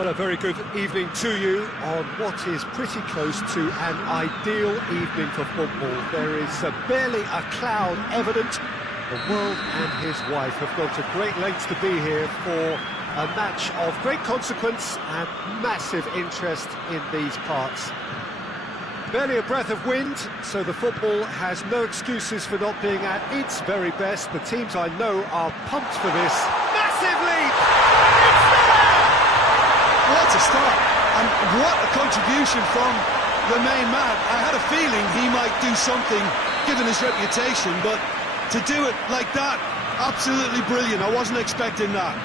Well, a very good evening to you on what is pretty close to an ideal evening for football. There is barely a cloud evident. The world and his wife have gone to great lengths to be here for a match of great consequence and massive interest in these parts. Barely a breath of wind, so the football has no excuses for not being at its very best. The teams I know are pumped for this. Massive lead! It's there! What a start, and what a contribution from the main man. I had a feeling he might do something, given his reputation, but to do it like that, absolutely brilliant. I wasn't expecting that.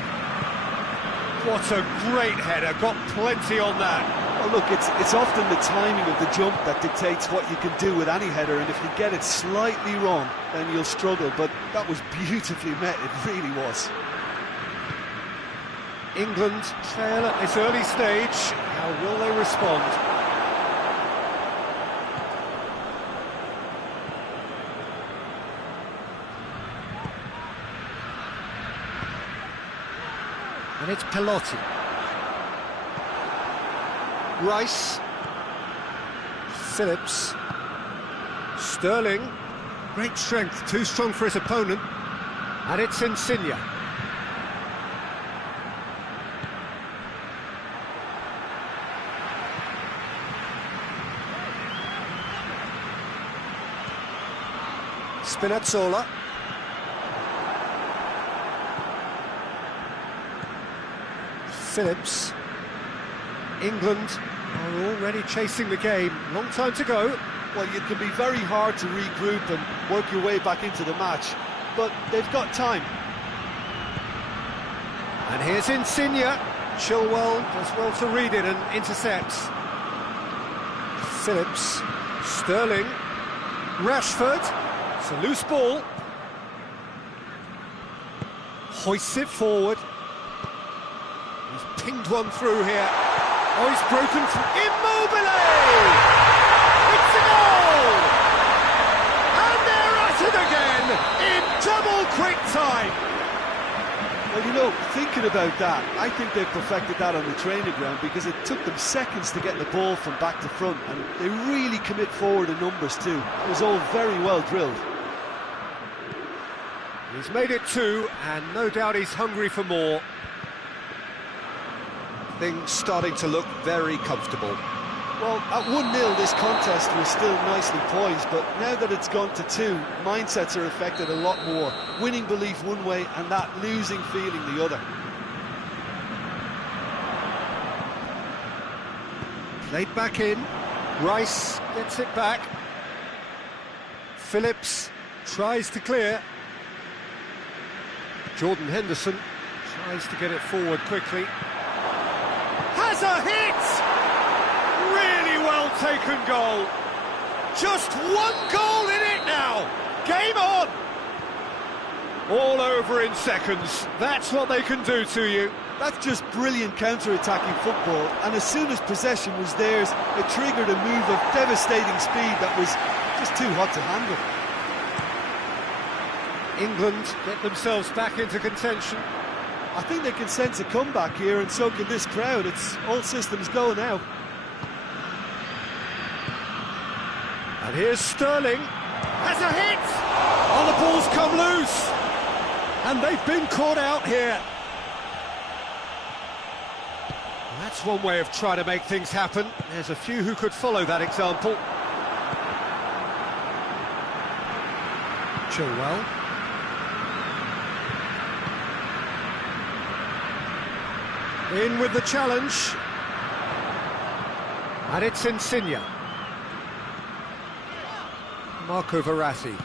What a great header, got plenty on that. Well, look, it's often the timing of the jump that dictates what you can do with any header, and if you get it slightly wrong, then you'll struggle, but that was beautifully met, it really was. England trail at this early stage. How will they respond? And it's Pelotti. Rice. Phillips. Sterling. Great strength, too strong for his opponent. And it's Insigne. Spinazzola. Phillips. England are already chasing the game. Long time to go. Well, it can be very hard to regroup and work your way back into the match, but they've got time. And here's Insigne. Chilwell does well to read it and intercepts. Phillips. Sterling. Rashford. It's a loose ball. Hoists it forward. He's pinged one through here. Oh, he's broken through. Immobile! It's a goal! And they're at it again in double quick time. Well, you know, thinking about that, I think they've perfected that on the training ground because it took them seconds to get the ball from back to front, and they really commit forward in numbers too. It was all very well drilled. He's made it two, and no doubt he's hungry for more. Things starting to look very comfortable. Well, at 1-0 this contest was still nicely poised, but now that it's gone to 2, mindsets are affected a lot more. Winning belief one way and that losing feeling the other. Played back in. Rice gets it back. Phillips tries to clear. Jordan Henderson tries to get it forward quickly. Has a hit! Really well taken goal. Just one goal in it now. Game on! All over in seconds. That's what they can do to you. That's just brilliant counter-attacking football, and as soon as possession was theirs, it triggered a move of devastating speed that was just too hot to handle. England get themselves back into contention. I think they can sense a comeback here, and so can this crowd. It's all systems go now. And here's Sterling. Has a hit! Oh, the ball's come loose! And they've been caught out here. That's one way of trying to make things happen. There's a few who could follow that example. Chilwell. In with the challenge. And it's Insigne. Marco Verratti.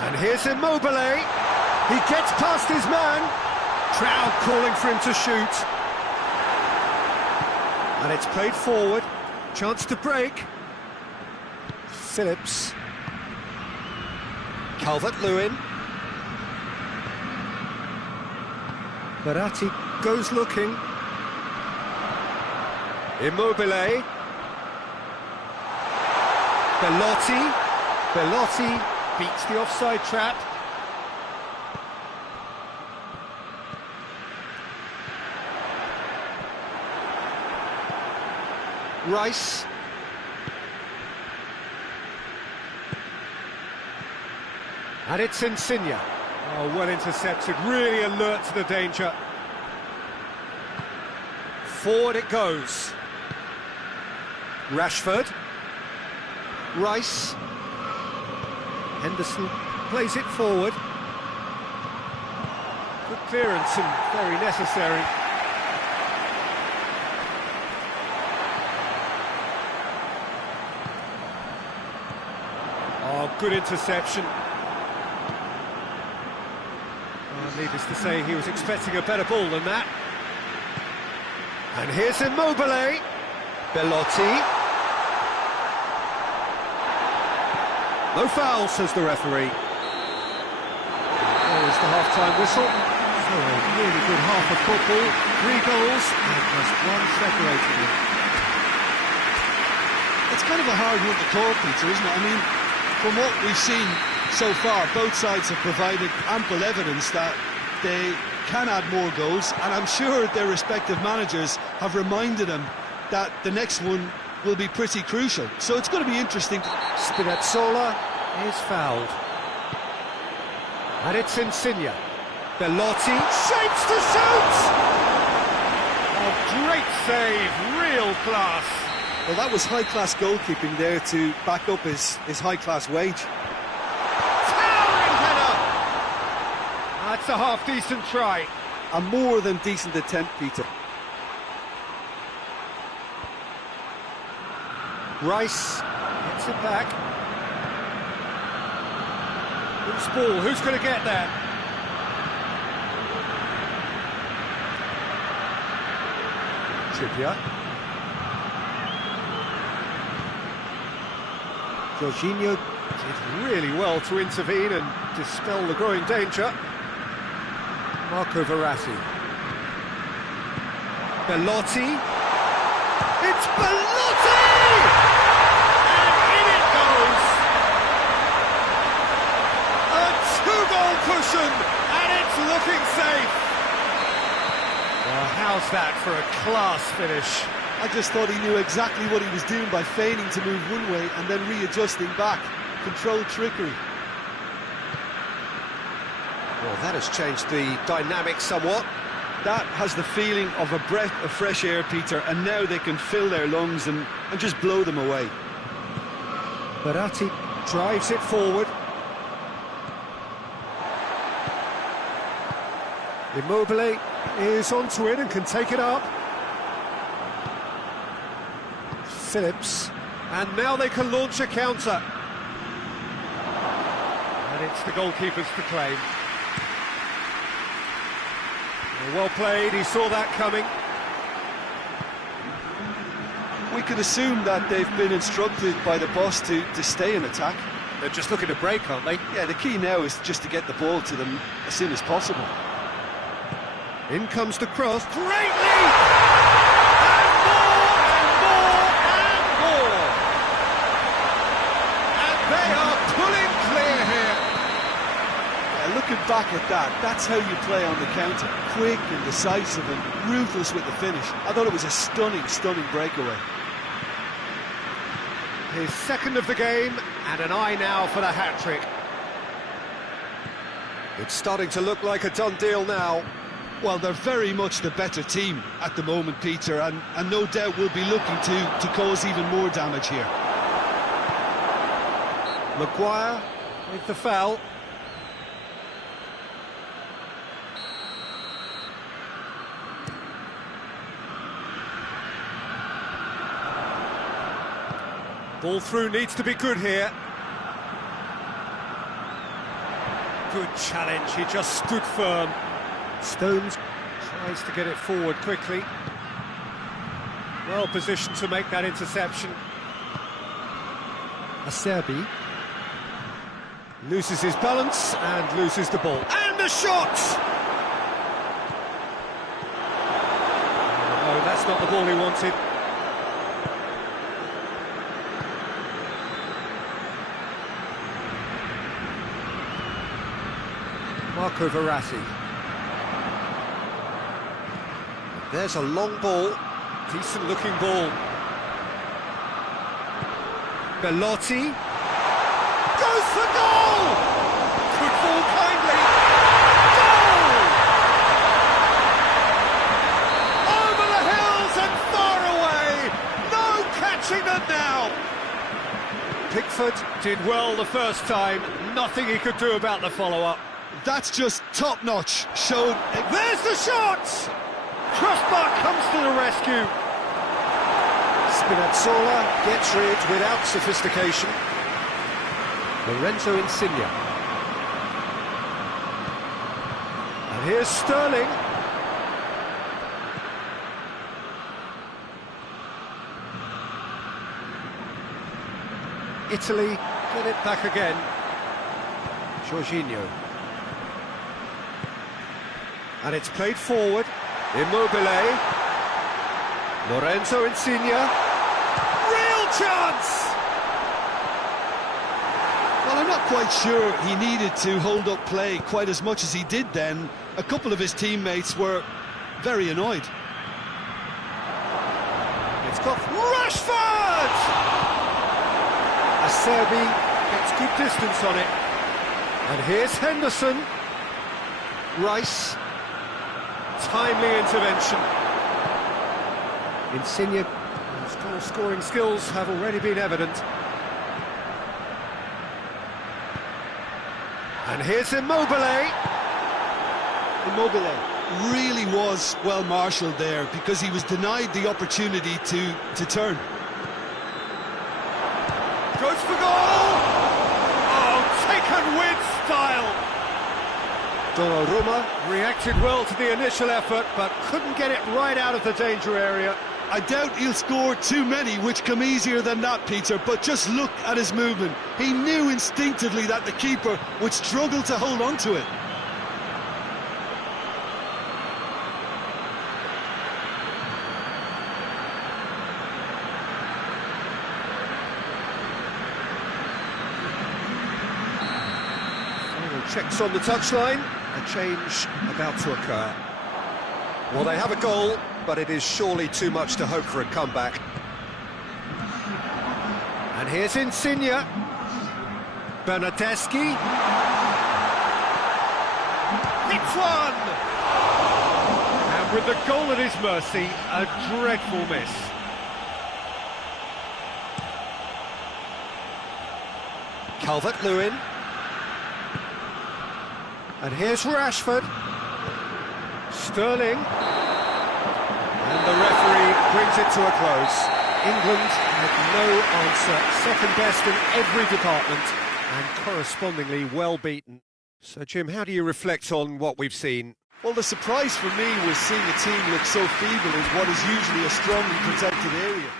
And here's Immobile. He gets past his man. Crowd calling for him to shoot. And it's played forward. Chance to break. Phillips. Calvert-Lewin. Verratti goes looking. Immobile. Belotti beats the offside trap. Rice. And it's Insigne. Oh, well intercepted, really alert to the danger. Forward it goes. Rashford. Rice. Henderson plays it forward. Good clearance and very necessary. Oh, good interception. Needless to say, he was expecting a better ball than that. And here's Immobile. Belotti. No foul, says the referee. There is the half-time whistle. So a really good half of football. 3 goals and just one separating them. It's kind of a hard one to call, Peter, isn't it? I mean, from what we've seen so far, both sides have provided ample evidence that they can add more goals, and I'm sure their respective managers have reminded them that the next one will be pretty crucial. So it's going to be interesting. Spinazzola is fouled. And it's Insigne. Belotti shapes to shoot! A great save, real class. Well, that was high-class goalkeeping there to back up his high-class wage. Towering header! That's a half-decent try. A more than decent attempt, Peter. Rice gets it back. Loose ball, who's going to get there? Trippier. Jorginho did really well to intervene and dispel the growing danger. Marco Verratti. Belotti. It's Belotti! And in it goes! A 2-goal cushion, and it's looking safe! Well, how's that for a class finish? I just thought he knew exactly what he was doing by feigning to move one way and then readjusting back. Controlled trickery. Well, that has changed the dynamic somewhat. That has the feeling of a breath of fresh air, Peter, and now they can fill their lungs and just blow them away. Verratti drives it forward. Immobile is onto it and can take it up. Phillips, and now they can launch a counter. And it's the goalkeeper's to claim. Well played, he saw that coming. We can assume that they've been instructed by the boss to stay in attack. They're just looking to break, aren't they? Yeah, the key now is just to get the ball to them as soon as possible. In comes the cross. Great lead! And more, and more, and more! And they are pulling clear here. Yeah, looking back at that, that's how you play on the counter. Quick and decisive and ruthless with the finish. I thought it was a stunning, stunning breakaway. His second of the game, and an eye now for the hat-trick. It's starting to look like a done deal now. Well, they're very much the better team at the moment, Peter, and no doubt will be looking to cause even more damage here. Maguire with the foul. Ball through needs to be good here. Good challenge, he just stood firm. Stones tries to get it forward quickly. Well positioned to make that interception. Acerbi loses his balance and loses the ball. And the shot! No, that's not the ball he wanted. Marco Verratti. There's a long ball, decent looking ball. Belotti goes for goal! Could fall kindly. Goal! Over the hills and far away. No catching them now. Pickford did well the first time. Nothing he could do about the follow-up. That's just top-notch. Showed... There's the shot! Crossbar comes to the rescue. Spinazzola gets rid without sophistication. Lorenzo Insigne. And here's Sterling. Italy get it back again. Jorginho. And it's played forward. Immobile. Lorenzo Insigne. Real chance! Well, I'm not quite sure he needed to hold up play quite as much as he did then. A couple of his teammates were very annoyed. It's got Rashford! Acerbi gets good distance on it. And here's Henderson. Rice. Timely intervention. Insigne, whose goal-scoring skills have already been evident. And here's Immobile. Immobile really was well marshalled there because he was denied the opportunity to turn. Goes for goal! Oh, taken with style! Donnarumma reacted well to the initial effort, but couldn't get it right out of the danger area. I doubt he'll score too many, which come easier than that, Peter, but just look at his movement. He knew instinctively that the keeper would struggle to hold on to it. Final checks on the touchline. A change about to occur. Well, they have a goal, but it is surely too much to hope for a comeback. And here's Insigne. Bernardeschi. Hits one! And with the goal at his mercy, a dreadful miss. Calvert-Lewin. And here's Rashford. Sterling. And the referee brings it to a close. England had no answer, second best in every department, and correspondingly well beaten. So, Jim, how do you reflect on what we've seen? Well, the surprise for me was seeing a team look so feeble in what is usually a strongly protected area.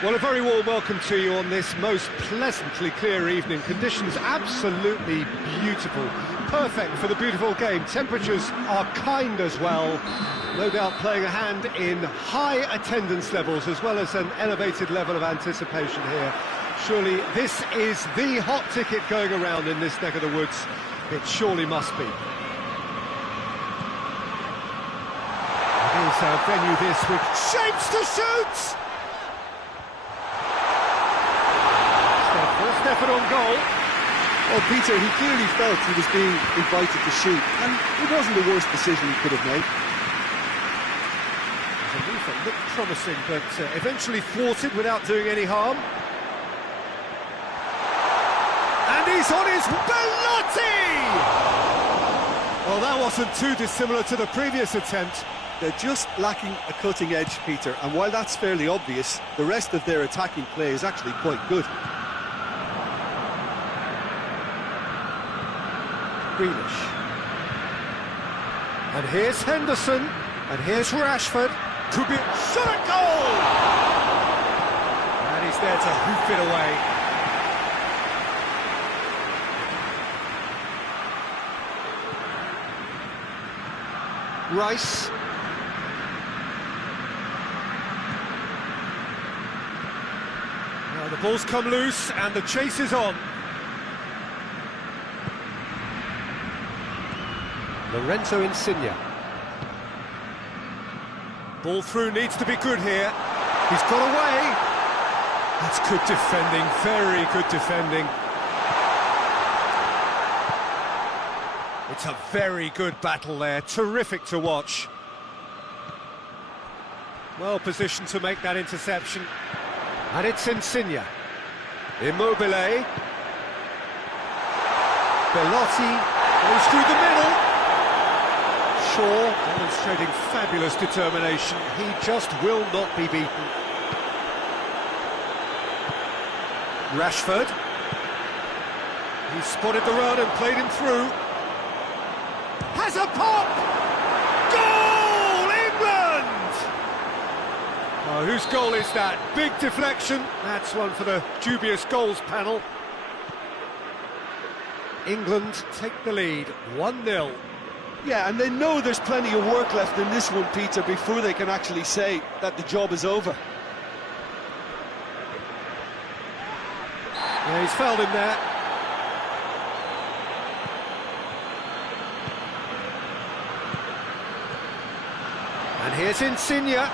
Well, a very warm welcome to you on this most pleasantly clear evening. Conditions absolutely beautiful. perfect for the beautiful game. Temperatures are kind as well. No doubt playing a hand in high attendance levels as well as an elevated level of anticipation here. Surely this is the hot ticket going around in this neck of the woods. It surely must be. It is a venue this with shapes to shoot! First effort on goal. Well, Peter, he clearly felt he was being invited to shoot, and it wasn't the worst decision he could have made. The maneuver looked promising, but eventually thwarted without doing any harm. And he's on his Bellotti! Well, that wasn't too dissimilar to the previous attempt. They're just lacking a cutting edge, Peter, and while that's fairly obvious, the rest of their attacking play is actually quite good. Grealish. And here's Henderson, and here's Rashford. Could be shot at goal! And he's there to hoof it away. Rice. Now the ball's come loose and the chase is on. Lorenzo Insigne. Ball through needs to be good here. He's got away. That's good defending, very good defending. It's a very good battle there, terrific to watch. Well positioned to make that interception. And it's Insigne. Immobile. Bellotti goes through the middle. Shaw demonstrating fabulous determination. He just will not be beaten. Rashford. He spotted the run and played him through. Has a pop! Goal! England! Oh, whose goal is that? Big deflection. That's one for the dubious goals panel. England take the lead, 1-0. Yeah, and they know there's plenty of work left in this one, Peter, before they can actually say that the job is over. Yeah, he's fouled him there. And here's Insigne.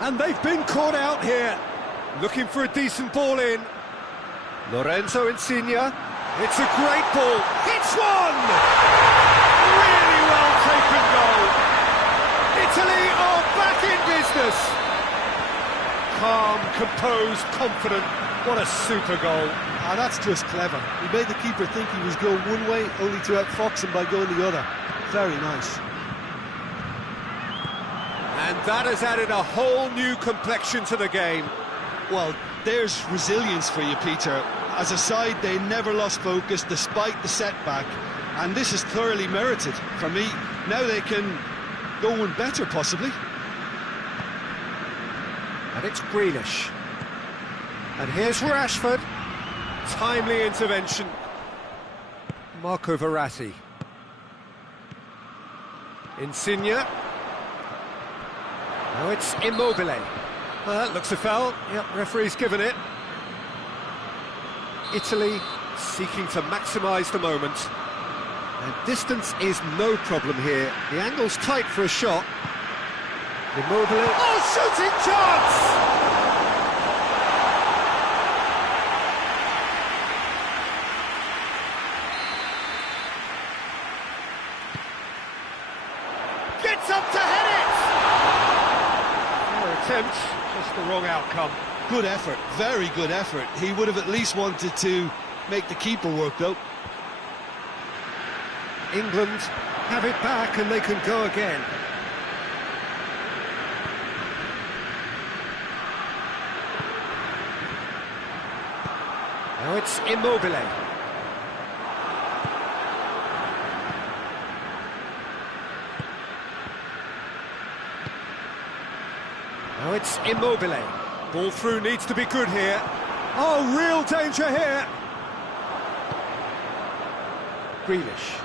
And they've been caught out here. Looking for a decent ball in. Lorenzo Insigne. It's a great ball. Hits one! Really well taken goal. Italy are back in business. Calm, composed, confident. What a super goal. Ah, that's just clever. He made the keeper think he was going one way, only to outfox him by going the other. Very nice. And that has added a whole new complexion to the game. Well, there's resilience for you, Peter. As a side, they never lost focus despite the setback, and this is thoroughly merited. For me, now they can go one better, possibly. And it's Grealish. And here's Rashford. Timely intervention. Marco Verratti. Insigne. Now it's Immobile. Well, that looks a foul. Yep, referee's given it. Italy seeking to maximise the moment. And distance is no problem here. The angle's tight for a shot. Immobile. Oh, shooting chance! Gets up to head it! Fair attempt, just the wrong outcome. Good effort, very good effort. He would have at least wanted to make the keeper work, though. England have it back and they can go again. Now it's Immobile. Now it's Immobile. Ball through needs to be good here. Oh, real danger here. Grealish.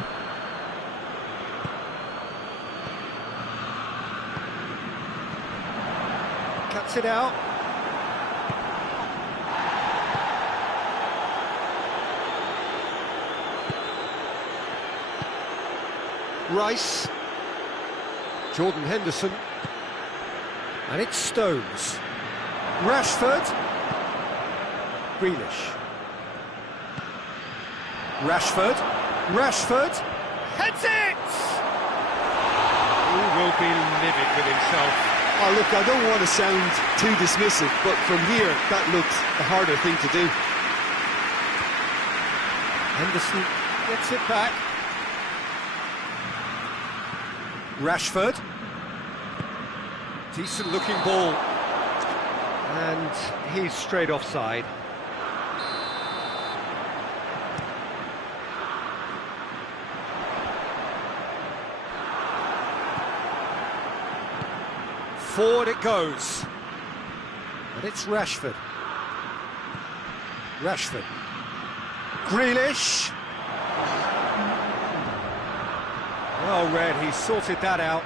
Cuts it out. Rice. Jordan Henderson. And it's Stones. Rashford. Grealish. Rashford. Rashford. Heads it! He will be livid with himself. Oh, look, I don't want to sound too dismissive, but from here, that looks the harder thing to do. Henderson gets it back. Rashford. Decent looking ball. And he's straight offside. Forward it goes. And it's Rashford. Rashford. Grealish. Well read, he sorted that out.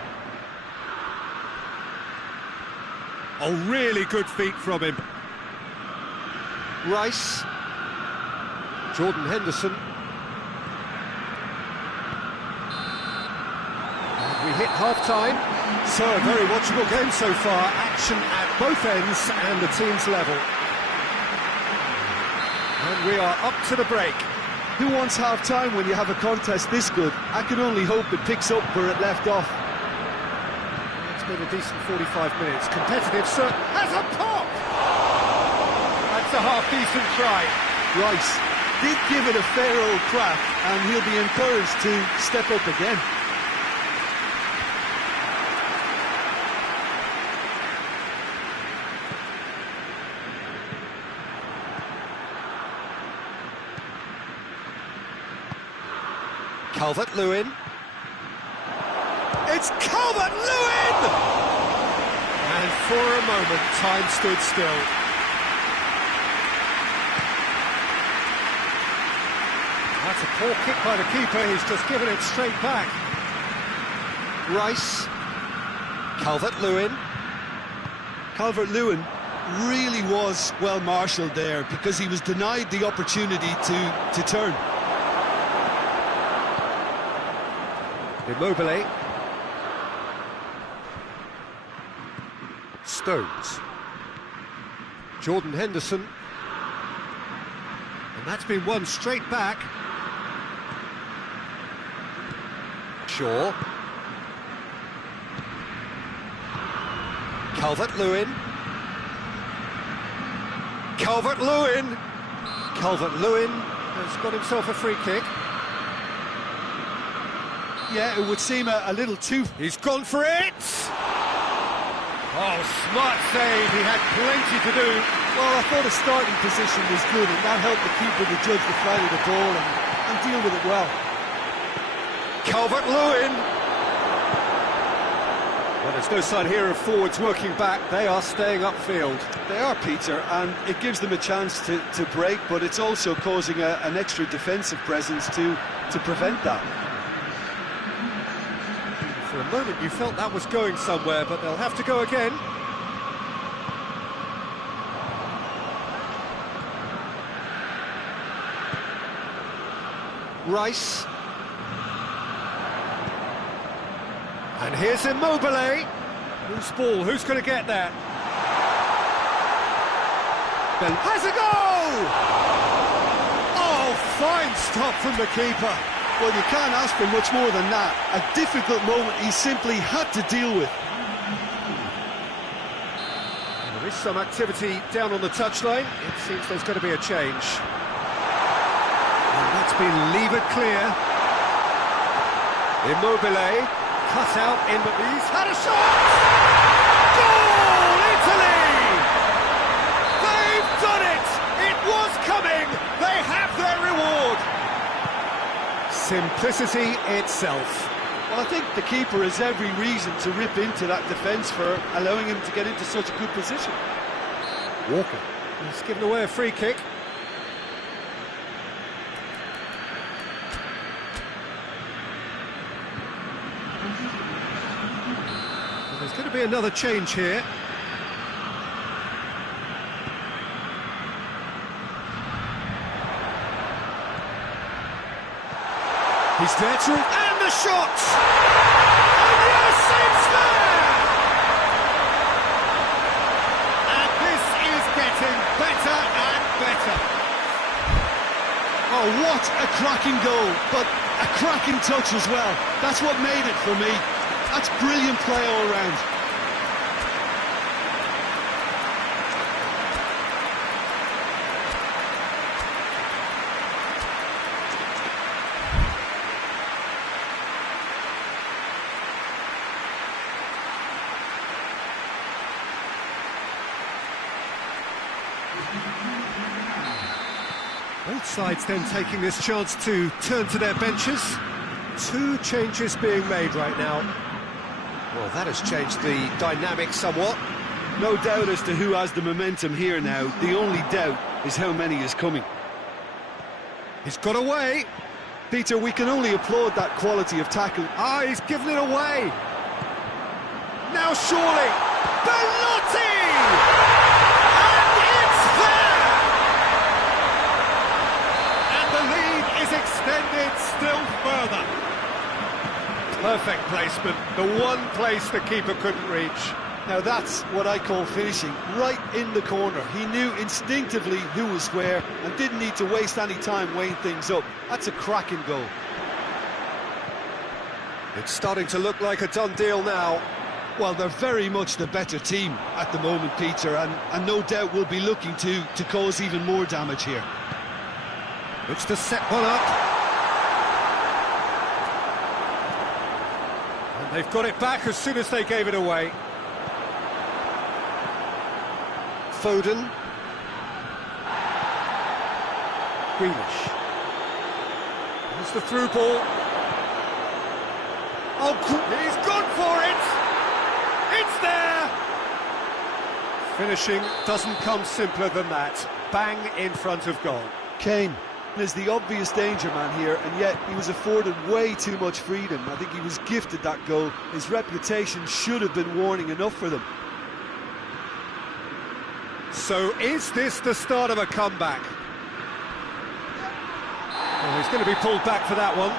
Oh, really good feet from him. Rice. Jordan Henderson. And we hit half-time. So, a very watchable game so far. Action at both ends and the team's level. And we are up to the break. Who wants half-time when you have a contest this good? I can only hope it picks up where it left off. It's been a decent 45 minutes. Competitive, sir. Has a pop! That's a half-decent try. Rice did give it a fair old crack, and he'll be encouraged to step up again. Calvert-Lewin. It's Calvert-Lewin! And for a moment, time stood still. That's a poor kick by the keeper, he's just given it straight back. Rice. Calvert-Lewin. Calvert-Lewin really was well marshalled there because he was denied the opportunity to turn. Immobile. Stones. Jordan Henderson. And that's been won straight back. Shaw. Calvert-Lewin. Calvert-Lewin. Calvert-Lewin has got himself a free kick. Yeah, it would seem a little too... He's gone for it! Oh, smart save, he had plenty to do. Well, I thought his starting position was good, and that helped the keeper to judge the flight of the ball and deal with it well. Calvert-Lewin! Well, there's no sign here of forwards working back, they are staying upfield. They are, Peter, and it gives them a chance to break, but it's also causing an extra defensive presence to prevent that. For a moment you felt that was going somewhere, but they'll have to go again. Rice. And here's Immobile. Whose ball? Who's going to get that? Ben has a goal! Oh, fine stop from the keeper. Well, you can't ask for much more than that. A difficult moment he simply had to deal with. There is some activity down on the touchline. It seems there's going to be a change. And that's been levered clear. Immobile, cut out in, but he's had a shot! Goal, Italy! They've done it! It was coming! They have their reward! Simplicity itself. Well, I think the keeper has every reason to rip into that defence for allowing him to get into such a good position. Walker He's given away a free kick. Well, there's going to be another change here. He's there to... and the shot! And yes, it's there! And this is getting better and better. Oh, what a cracking goal, but a cracking touch as well. That's what made it for me. That's brilliant play all round. Both sides then taking this chance to turn to their benches. Two changes being made right now. Well, that has changed the dynamic somewhat. No doubt as to who has the momentum here now. The only doubt is how many is coming. He's got away. Peter, we can only applaud that quality of tackle. Ah, he's given it away. Now surely, Belotti! And it's there! And the lead is extended still further. Perfect placement, the one place the keeper couldn't reach. Now that's what I call finishing, right in the corner. He knew instinctively who was where and didn't need to waste any time weighing things up. That's a cracking goal. It's starting to look like a done deal now. Well, they're very much the better team at the moment, Peter, and no doubt will be looking to cause even more damage here. Looks to set one up. And they've got it back as soon as they gave it away. Foden. Grealish. There's the through ball. Oh, he's gone for it! It's there! Finishing doesn't come simpler than that. Bang in front of goal. Kane is the obvious danger man here, and yet he was afforded way too much freedom. I think he was gifted that goal. His reputation should have been warning enough for them. So is this the start of a comeback? Well, he's going to be pulled back for that one.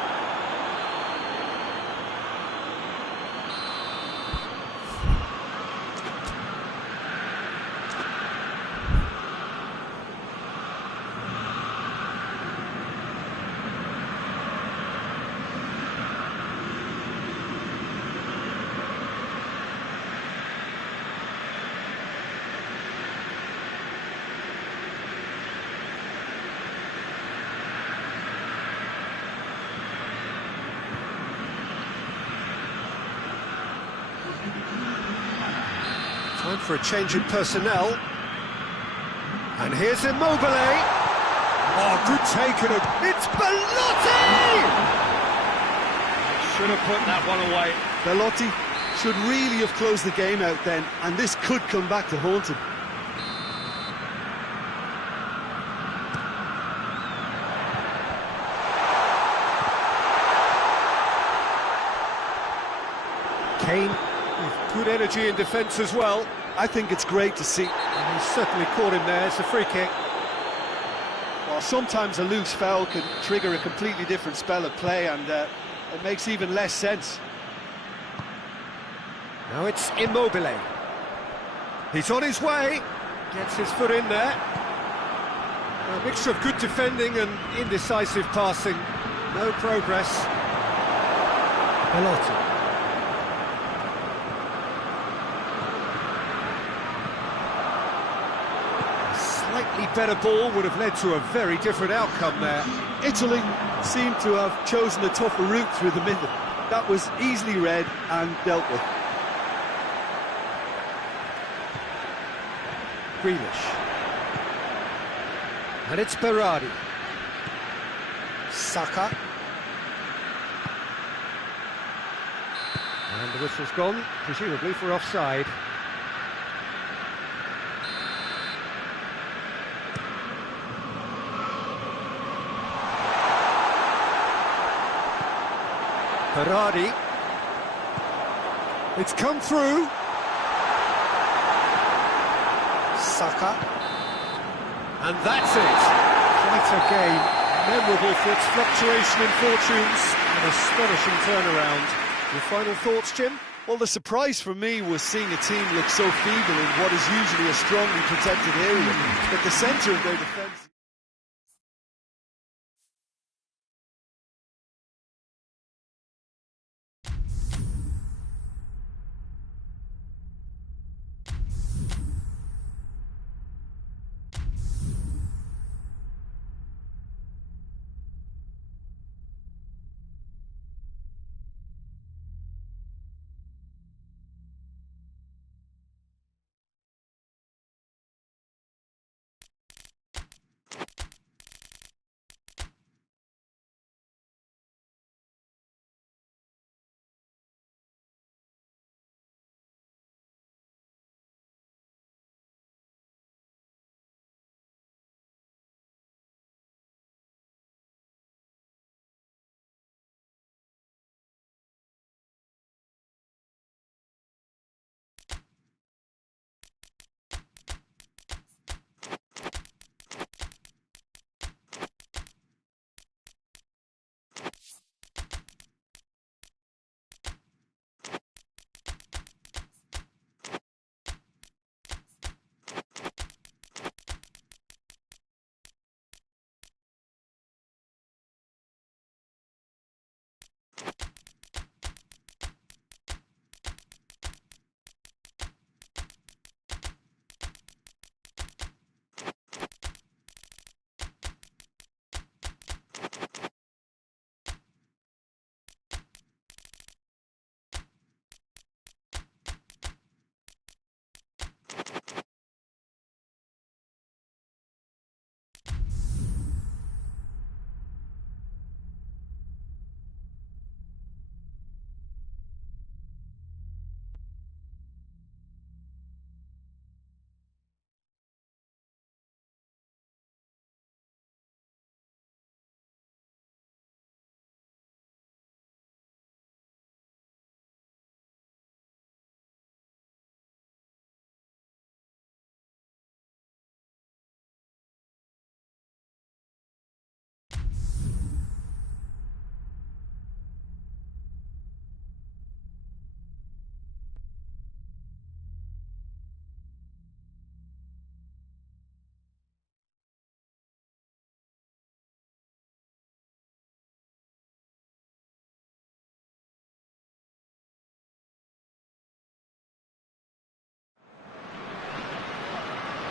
Time for a change in personnel. And here's Immobile. Oh, good take, and it's Belotti! Should have put that one away. Belotti should really have closed the game out then, and this could come back to haunt him. Kane with good energy in defence as well. I think it's great to see. And he's certainly caught him there. It's a free kick. Well, sometimes a loose foul can trigger a completely different spell of play, and it makes even less sense. Now it's Immobile. He's on his way. Gets his foot in there. A mixture of good defending and indecisive passing. No progress. Belotti. Slightly better ball would have led to a very different outcome there. Italy seemed to have chosen a tougher route through the middle. That was easily read and dealt with. Grealish. And it's Berardi. Saka. And the whistle's gone, presumably for offside. Berardi. It's come through. Saka. And that's it. Quite a game. Memorable for its fluctuation in fortunes. An astonishing turnaround. Your final thoughts, Jim? Well, the surprise for me was seeing a team look so feeble in what is usually a strongly protected area. But the centre of their defence...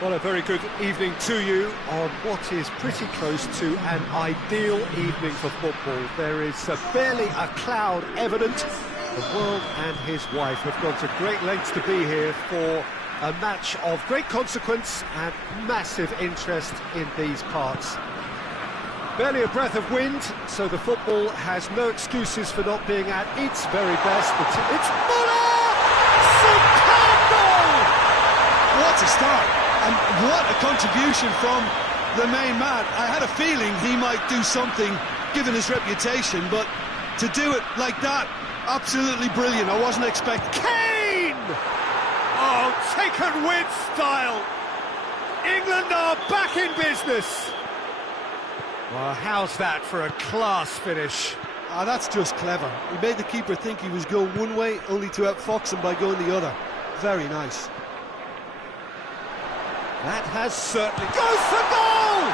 Well, a very good evening to you on what is pretty close to an ideal evening for football. There is barely a cloud evident. The world and his wife have gone to great lengths to be here for a match of great consequence and massive interest in these parts. Barely a breath of wind, so the football has no excuses for not being at its very best. It's Muller! Superb goal! What a start! And what a contribution from the main man. I had a feeling he might do something, given his reputation, but to do it like that, absolutely brilliant. I wasn't expecting... Kane! Oh, taken with style. England are back in business. Well, how's that for a class finish? Ah, that's just clever. He made the keeper think he was going one way, only to outfox him by going the other. Very nice. That has certainly... Goes for goal!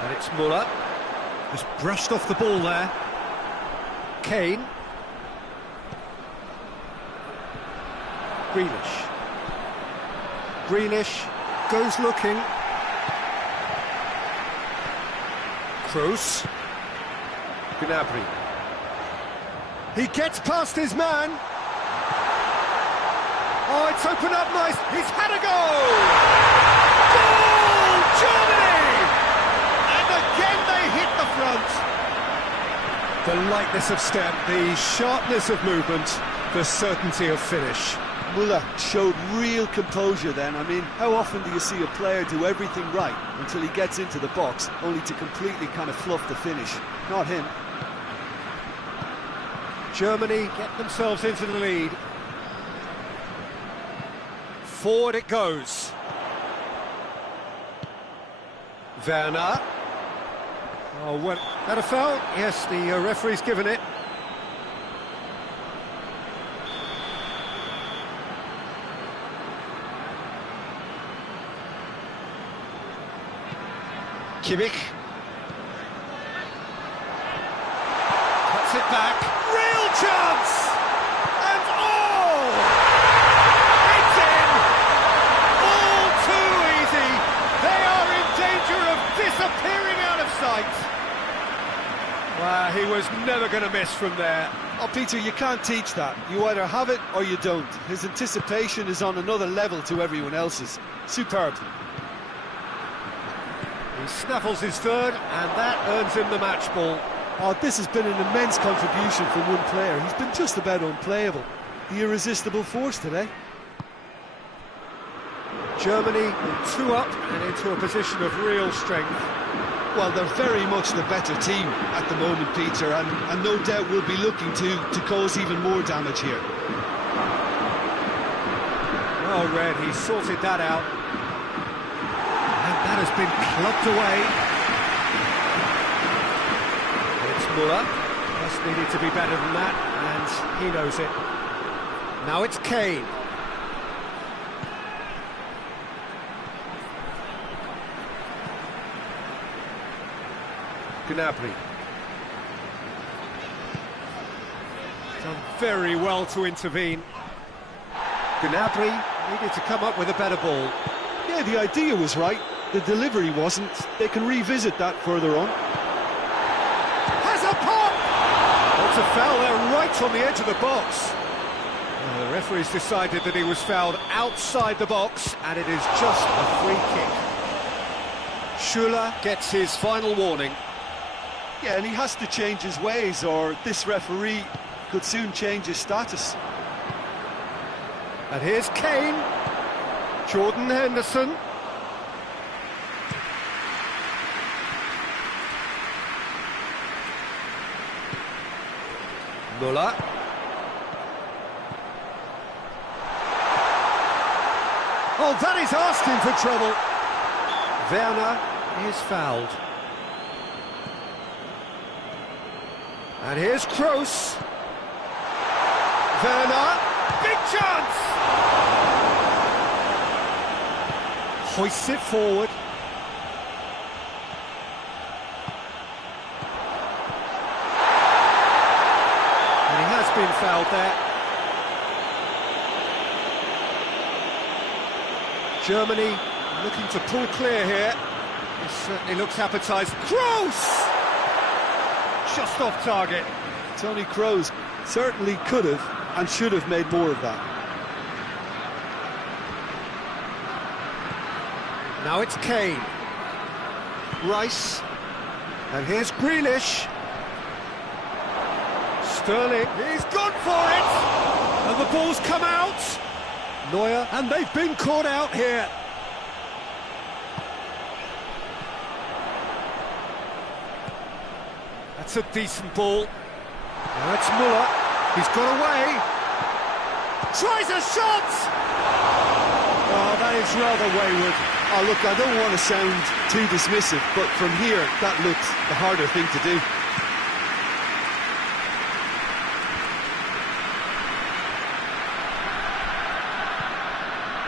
And it's Muller. Just brushed off the ball there. Kane. Grealish. Grealish goes looking. Kroos. Gnabry. He gets past his man. Oh, it's opened up nice. He's had a goal! Goal! Germany! And again they hit the front. The lightness of step, the sharpness of movement, the certainty of finish. Muller showed real composure then. I mean, how often do you see a player do everything right until he gets into the box, only to completely kind of fluff the finish? Not him. Germany get themselves into the lead. Forward it goes. Werner. Oh, well, that a foul? Yes, the referee's given it. Kimmich. Cuts it back. Real chance! And oh! It's in! All too easy! They are in danger of disappearing out of sight! Wow, he was never going to miss from there. Oh, Peter, you can't teach that. You either have it or you don't. His anticipation is on another level to everyone else's. Superb. He snaffles his third, and that earns him the match ball. Oh, this has been an immense contribution from one player. He's been just about unplayable. The irresistible force today. Germany 2 up and into a position of real strength. Well, they're very much the better team at the moment, Peter, and no doubt will be looking to cause even more damage here. Well read, he sorted that out. And that has been clubbed away. And it's Muller. Just needed to be better than that, and he knows it. Now it's Kane. Gnabry. Done very well to intervene. Gnabry needed to come up with a better ball. Yeah, the idea was right. The delivery wasn't. They can revisit that further on. Has a pop! That's a foul there right on the edge of the box. Well, the referee's decided that he was fouled outside the box, and it is just a free kick. Schuller gets his final warning. Yeah, and he has to change his ways, or this referee could soon change his status. And here's Kane. Jordan Henderson. Muller. Oh, that is asking for trouble. Werner is fouled. And here's Kroos. Werner, big chance! Hoists it forward. And he has been fouled there. Germany looking to pull clear here. It certainly looks appetising. Kroos! Just off target. Tony Kroos certainly could have and should have made more of that. Now it's Kane. Rice. And here's Grealish. Sterling. He's gone for it! And the ball's come out. Neuer. And they've been caught out here. That's a decent ball. Now it's Muller. He's got away. Tries a shot! Oh, that is rather wayward. Oh, look, I don't want to sound too dismissive, but from here, that looks the harder thing to do.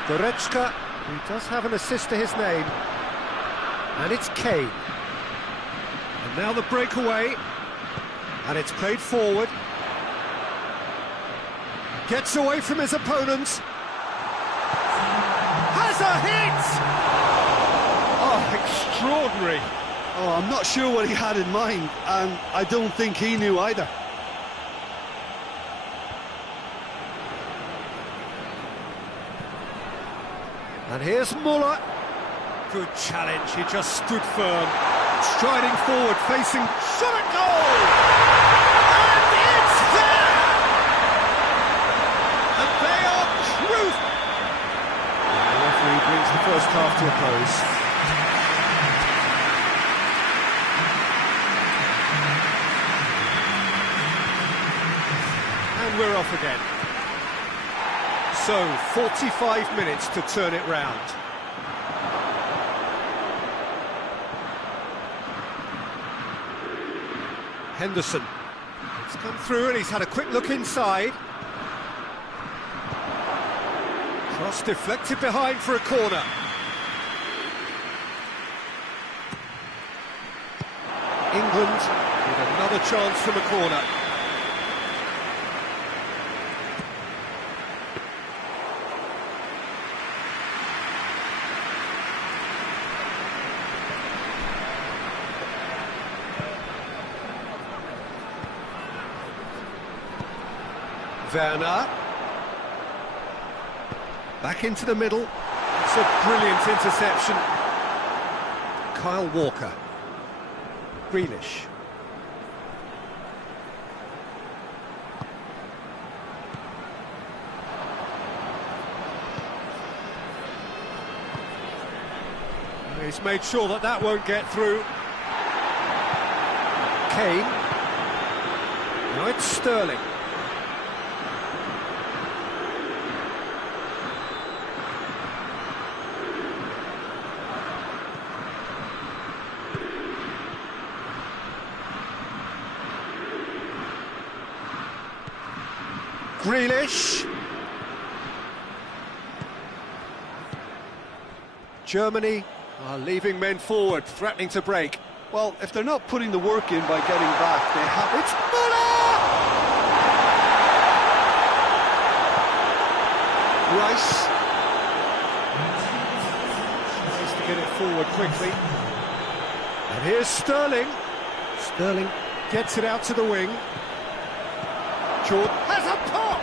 Goretzka, who does have an assist to his name. And it's Kane. And now the breakaway. And it's played forward. Gets away from his opponent. Has a hit! Oh, extraordinary. Oh, I'm not sure what he had in mind, and I don't think he knew either. And here's Muller. Good challenge, he just stood firm. Striding forward, facing... Shot at goal! And it's there! And they are to a close. And we're off again. So, 45 minutes to turn it round. Henderson. It's come through and he's had a quick look inside. Cross deflected behind for a corner. England with another chance from a corner. Werner. Back into the middle. It's a brilliant interception. Kyle Walker. Grealish. He's made sure that that won't get through. Kane. Now it's Sterling. Grealish. Germany are leaving men forward, threatening to break. Well, if they're not putting the work in by getting back, they have... It's Muller! Rice. Tries to get it forward quickly. And here's Sterling. Sterling gets it out to the wing. Jordan has a pop!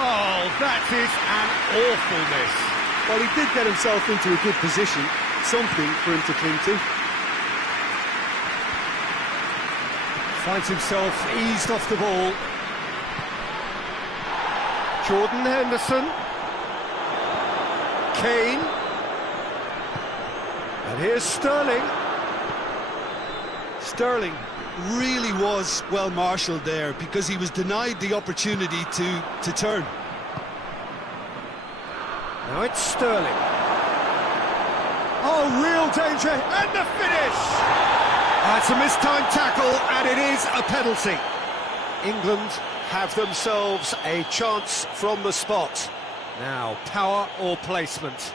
Oh, that is an awful miss. Well, he did get himself into a good position, something for him to cling to. Finds himself eased off the ball. Jordan Henderson. Kane. And here's Sterling. Sterling really was well marshalled there because he was denied the opportunity to turn. Now it's Sterling. Oh, real danger, and the finish! It's a mistimed tackle, and it is a penalty. England have themselves a chance from the spot. Now, power or placement.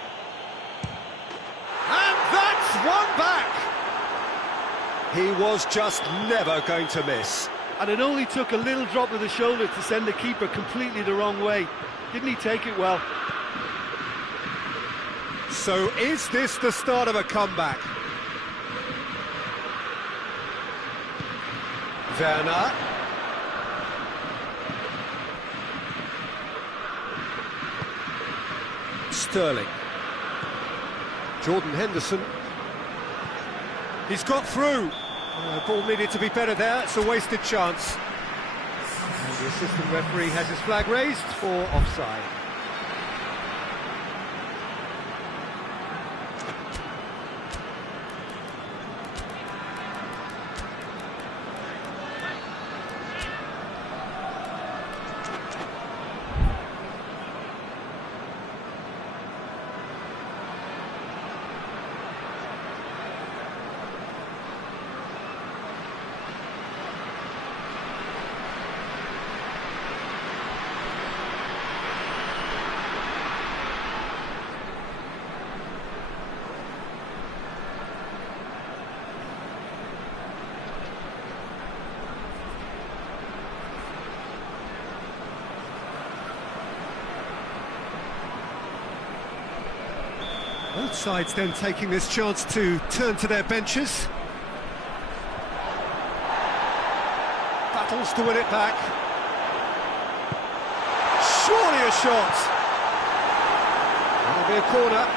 And that's one back! He was just never going to miss. And it only took a little drop of the shoulder to send the keeper completely the wrong way. Didn't he take it well? So is this the start of a comeback? Werner. Sterling. Jordan Henderson. He's got through. Ball needed to be better there. It's a wasted chance. And the assistant referee has his flag raised for offside. Both sides then taking this chance to turn to their benches. Battles to win it back. Surely a shot. That'll be a corner.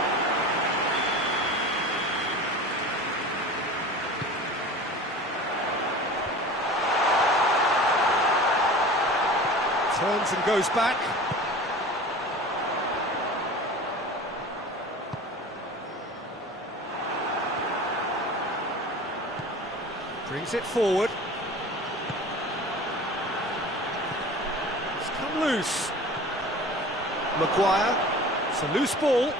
Turns and goes back. Brings it forward. It's come loose. Maguire. It's a loose ball.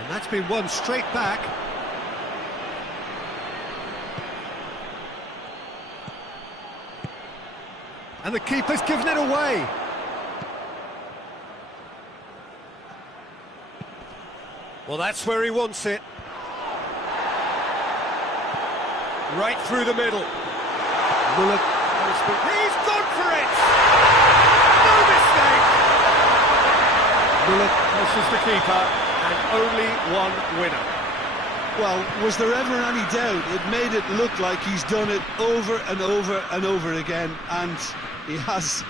And that's been won straight back. And the keeper's given it away. Well, that's where he wants it. Right through the middle. Muller. He's gone for it! No mistake! Muller passes the keeper, and only one winner. Well, was there ever any doubt? It made it look like he's done it over and over and over again, and he has.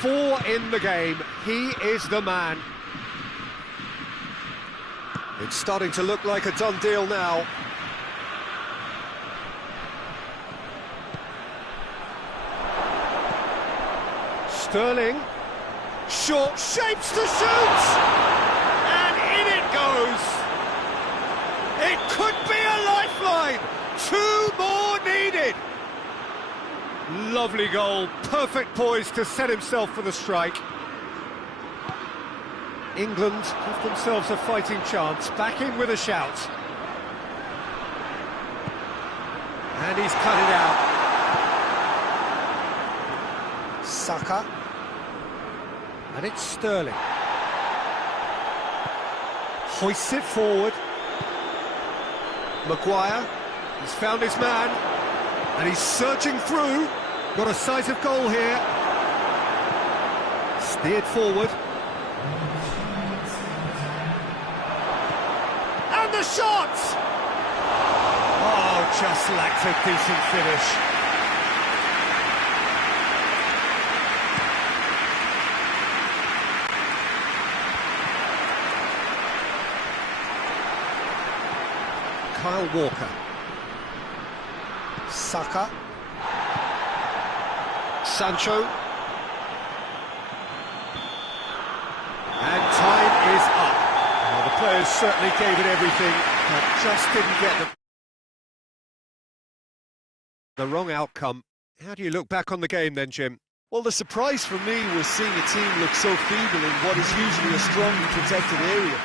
4 in the game. He is the man. It's starting to look like a done deal now. Sterling. Short shapes to shoot! And in it goes! It could be a lifeline! 2 more needed! Lovely goal, perfect poise to set himself for the strike. England have themselves a fighting chance, back in with a shout. And he's cut it out. Saka. And it's Sterling. Hoists it forward. Maguire. He's found his man. And he's searching through. Got a sight of goal here. Steered forward. And the shot! Oh, just lacked a decent finish. Kyle Walker. Saka. Sancho. And time is up. Well, the players certainly gave it everything, but just didn't get the wrong outcome. How do you look back on the game then, Jim? Well, the surprise for me was seeing a team look so feeble in what is usually a strongly protected area.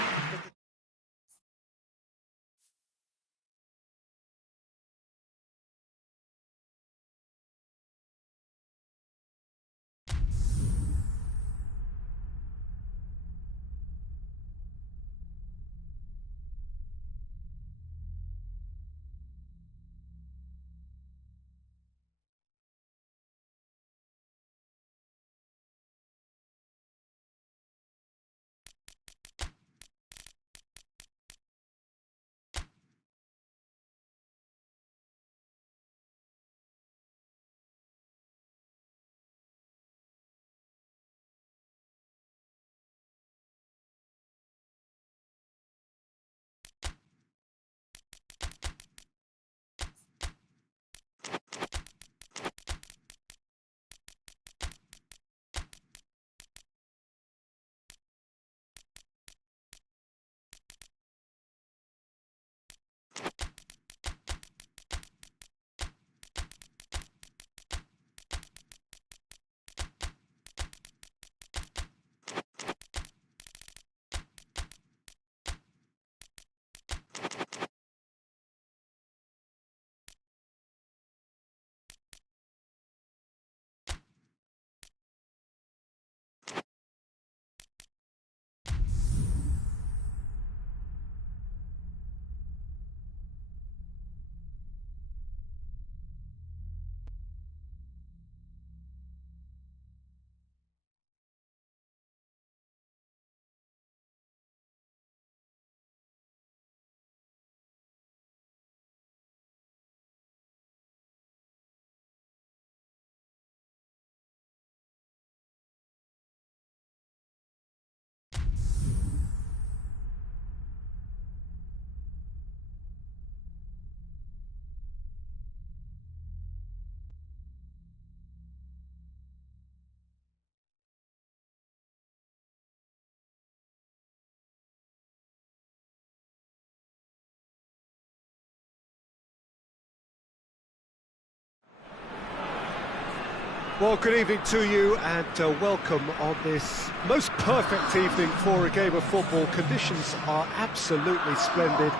Well, good evening to you and welcome on this most perfect evening for a game of football. Conditions are absolutely splendid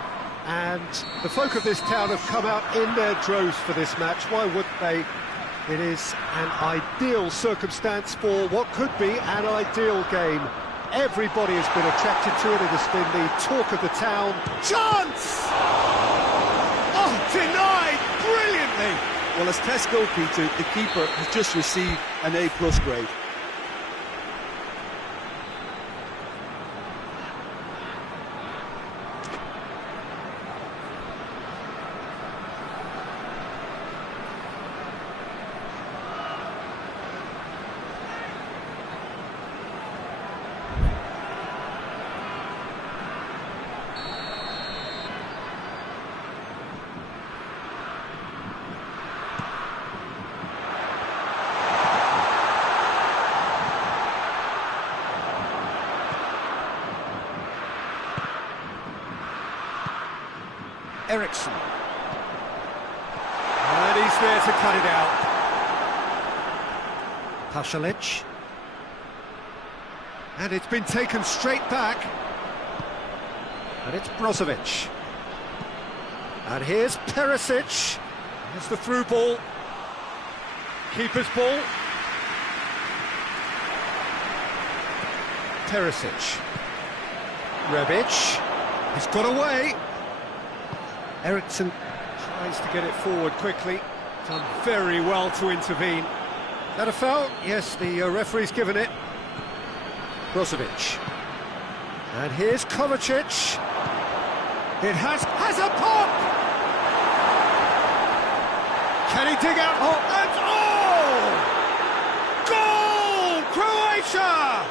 and the folk of this town have come out in their droves for this match. Why wouldn't they? It is an ideal circumstance for what could be an ideal game. Everybody has been attracted to it. It has been the talk of the town. Chance! Oh, denied brilliantly! Well, as test goalkeeper, the keeper has just received an A+ grade. Ericsson. And he's there to cut it out. Pasalic. And it's been taken straight back. And it's Brozovic. And here's Perisic. Here's the through ball. Keeper's ball. Perisic. Rebic. He's got away. Ericsson tries to get it forward quickly. Done very well to intervene. That a foul? Yes, the referee's given it. Brozovic. And here's Kovacic. It has a pop! Can he dig out? Oh, and goal! Croatia!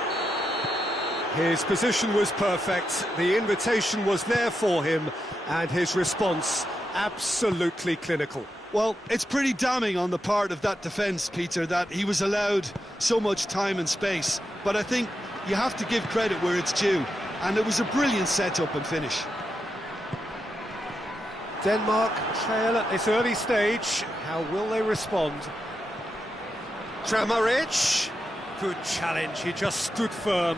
His position was perfect, the invitation was there for him, and his response absolutely clinical. Well, it's pretty damning on the part of that defence, Peter, that he was allowed so much time and space. But I think you have to give credit where it's due, and it was a brilliant set-up and finish. Denmark trail at this early stage. How will they respond? Kramaric. Good challenge, he just stood firm.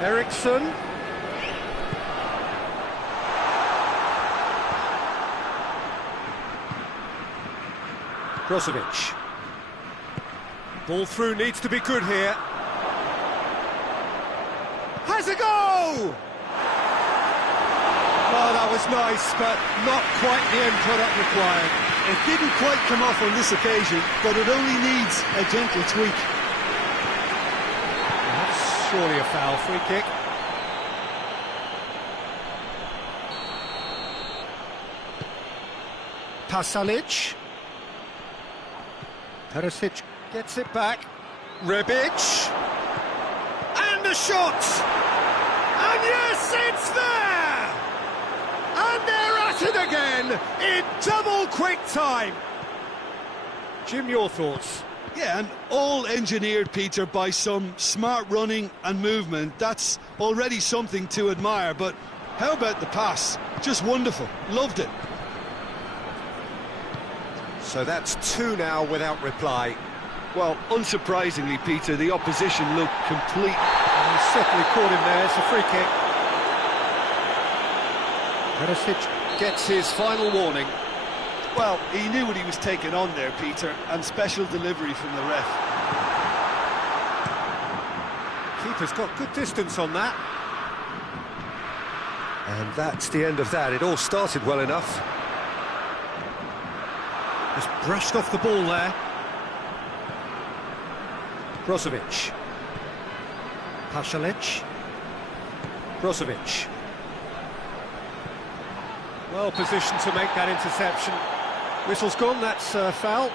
Ericsson. Brozovic. Ball through needs to be good here. Has a go! Oh, that was nice, but not quite the end product required. It didn't quite come off on this occasion, but it only needs a gentle tweak. Surely a foul, free kick. Pasalic. Perisic gets it back. Rebic. And a shot! And yes, it's there! And they're at it again in double quick time. Jim, your thoughts? Yeah, and all engineered, Peter, by some smart running and movement. That's already something to admire, but how about the pass? Just wonderful. Loved it. So that's two now without reply. Well, unsurprisingly, Peter, the opposition looked complete. And he's certainly caught him there. It's a free kick. Perisic gets his final warning. Well, he knew what he was taking on there, Peter, and special delivery from the ref. Keeper's got good distance on that. And that's the end of that. It all started well enough. Just brushed off the ball there. Brozovic. Pasalic. Brozovic. Well positioned to make that interception. Whistle's gone, that's foul.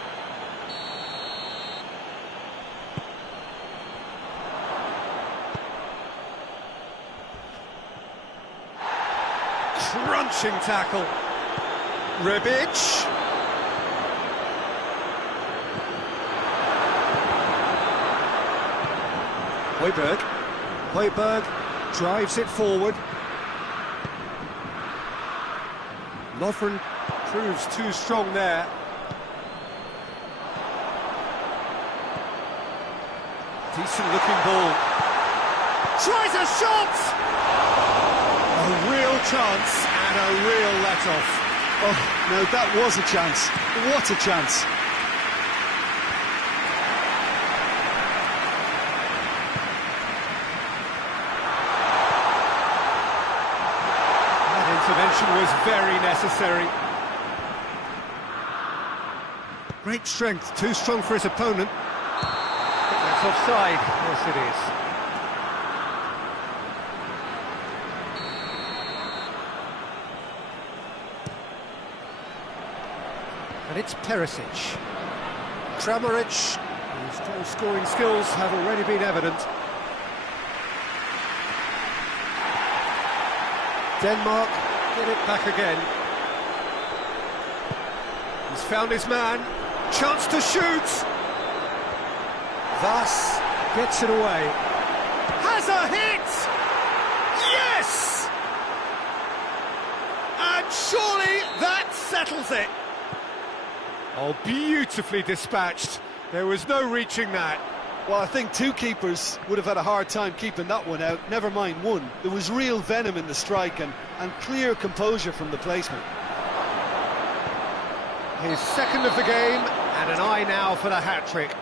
Crunching tackle. Rebic. Højbjerg drives it forward. Lovren proves too strong there. Decent looking ball. Tries a shot! A real chance and a real let-off. Oh, no, that was a chance. What a chance. That intervention was very necessary. Great strength, too strong for his opponent. I think that's offside. Yes, it is. And it's Perisic. Kramaric, whose goal-scoring skills have already been evident. Denmark get it back again. He's found his man. Chance to shoot. Thus gets it away. Has a hit! Yes! And surely that settles it. Oh, beautifully dispatched. There was no reaching that. Well, I think two keepers would have had a hard time keeping that one out, never mind one. There was real venom in the strike and clear composure from the placement. His second of the game, and an eye now for the hat-trick.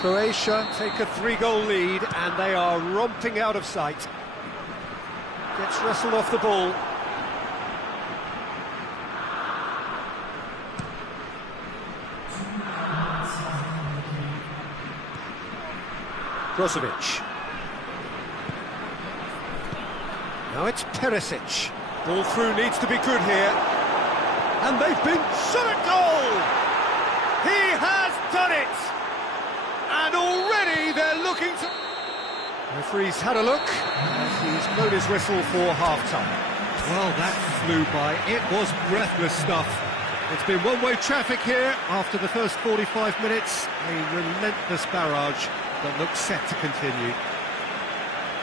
Croatia take a 3-goal lead, and they are romping out of sight. Gets wrestled off the ball. Brozovic. Now it's Perisic. Ball through needs to be good here. And they've been shot at goal! He has done it! And already they're looking to... Referee's had a look as he's blown his whistle for half-time. Well, that flew by. It was breathless stuff. It's been one-way traffic here after the first 45 minutes. A relentless barrage that looks set to continue.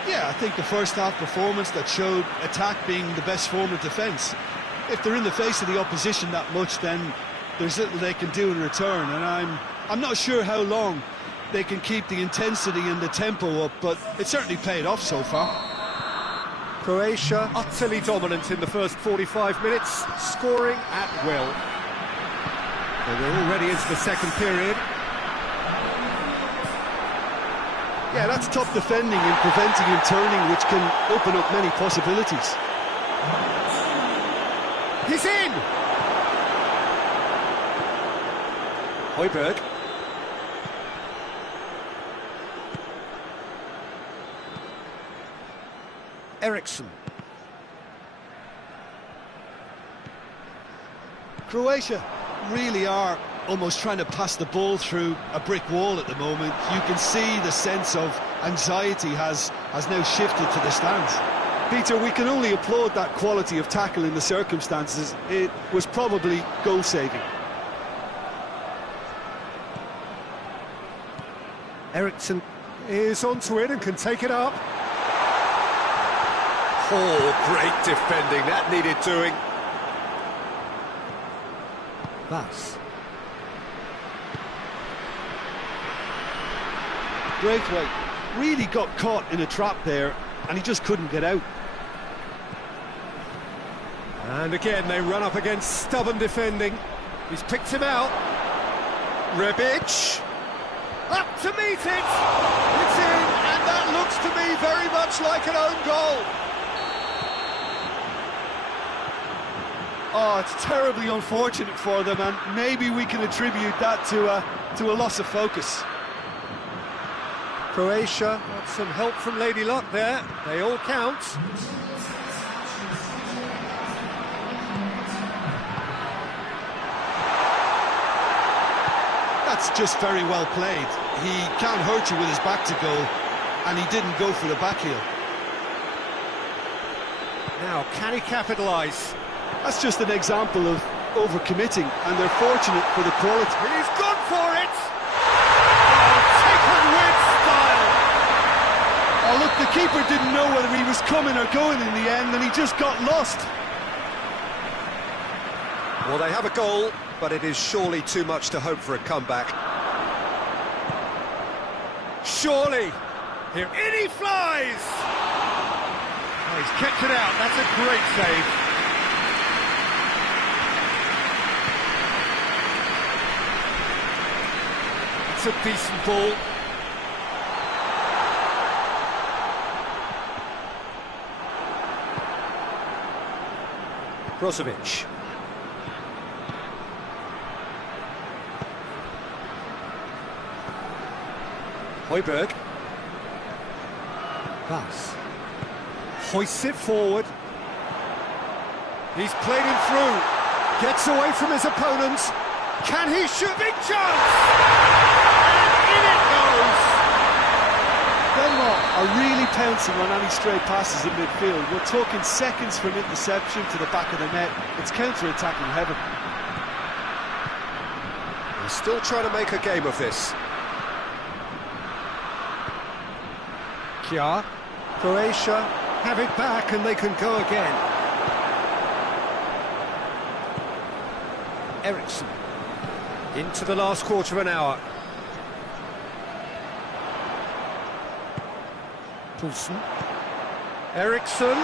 Yeah, I think the first half performance that showed attack being the best form of defence. If they're in the face of the opposition that much, then there's little they can do in return, and I'm not sure how long they can keep the intensity and the tempo up, but it certainly paid off so far. Croatia utterly dominant in the first 45 minutes, scoring at will. We're already into the second period. Yeah, that's top defending and preventing him turning, which can open up many possibilities. He's in! Højbjerg. Eriksson. Croatia really are almost trying to pass the ball through a brick wall at the moment. You can see the sense of anxiety has now shifted to the stands. Peter, we can only applaud that quality of tackle in the circumstances. It was probably goal-saving. Eriksson is onto it and can take it up. Oh, great defending. That needed doing. Thus. Braithwaite really got caught in a trap there, and he just couldn't get out. And again, they run up against stubborn defending. He's picked him out. Rebic. Up to meet it. It's in, and that looks to me very much like an own goal. Oh, it's terribly unfortunate for them, and maybe we can attribute that to a loss of focus. Croatia got some help from Lady Luck there. They all count. That's just very well played. He can't hurt you with his back to goal, and he didn't go for the back heel. Now, can he capitalise? That's just an example of overcommitting, and they're fortunate for the quality. He's gone for it! Oh, taken with style! Oh, look, the keeper didn't know whether he was coming or going in the end, and he just got lost. Well, they have a goal, but it is surely too much to hope for a comeback. surely. Here, in he flies! Oh, he's kept it out, that's a great save. It's a decent ball. Brozovic. Højbjerg. Pass. Hoists it forward. He's played him through. Gets away from his opponents. Can he shoot? Big chance! And in it goes! Denmark are really pouncing on any stray passes in midfield. We're talking seconds from interception to the back of the net. It's counter-attacking heaven. They're still trying to make a game of this. Kjaer. Croatia have it back and they can go again. Eriksson. Into the last quarter of an hour. Poulsen. Eriksson.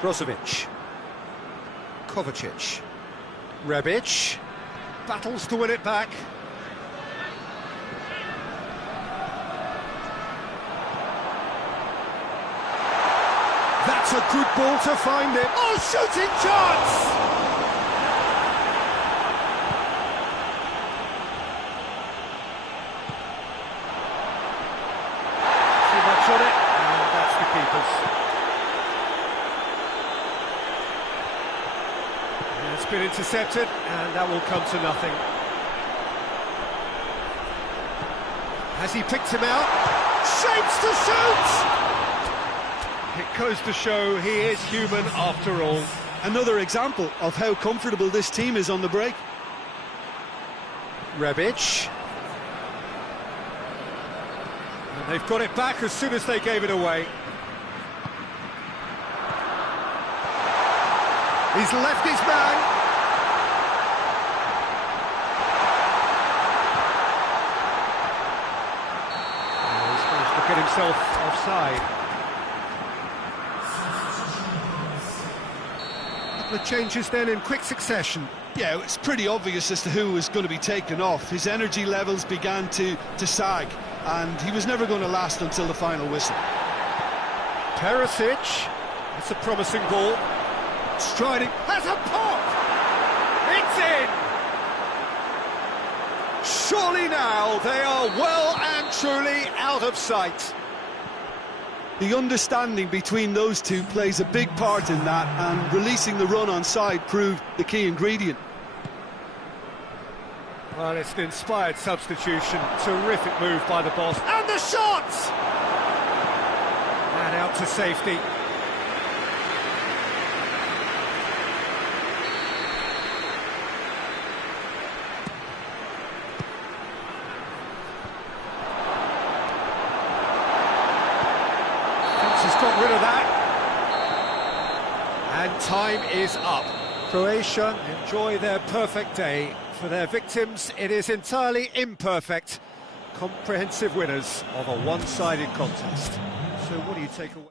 Brozovic. Kovacic. Rebic. Battles to win it back. That's a good ball to find it. Oh, shooting chance! Too much on it, and that's the keeper's. It's been intercepted, and that will come to nothing. Has he picked him out? Shapes to shoot! It goes to show he is human after all. Another example of how comfortable this team is on the break. Rebic. And they've got it back as soon as they gave it away. He's left his man. Oh, he's managed to get himself offside. A couple of changes then in quick succession. Yeah, it's pretty obvious as to who was going to be taken off. His energy levels began to sag, and he was never going to last until the final whistle. Perisic. It's a promising ball. Striding, has a pop! It's in! Surely now they are well and truly out of sight. The understanding between those two plays a big part in that, and releasing the run on side proved the key ingredient. Well, it's an inspired substitution. Terrific move by the boss. And the shot! And out to safety. Has got rid of that. And time is up. Croatia enjoy their perfect day. For their victims, it is entirely imperfect. Comprehensive winners of a one-sided contest. So what do you take away?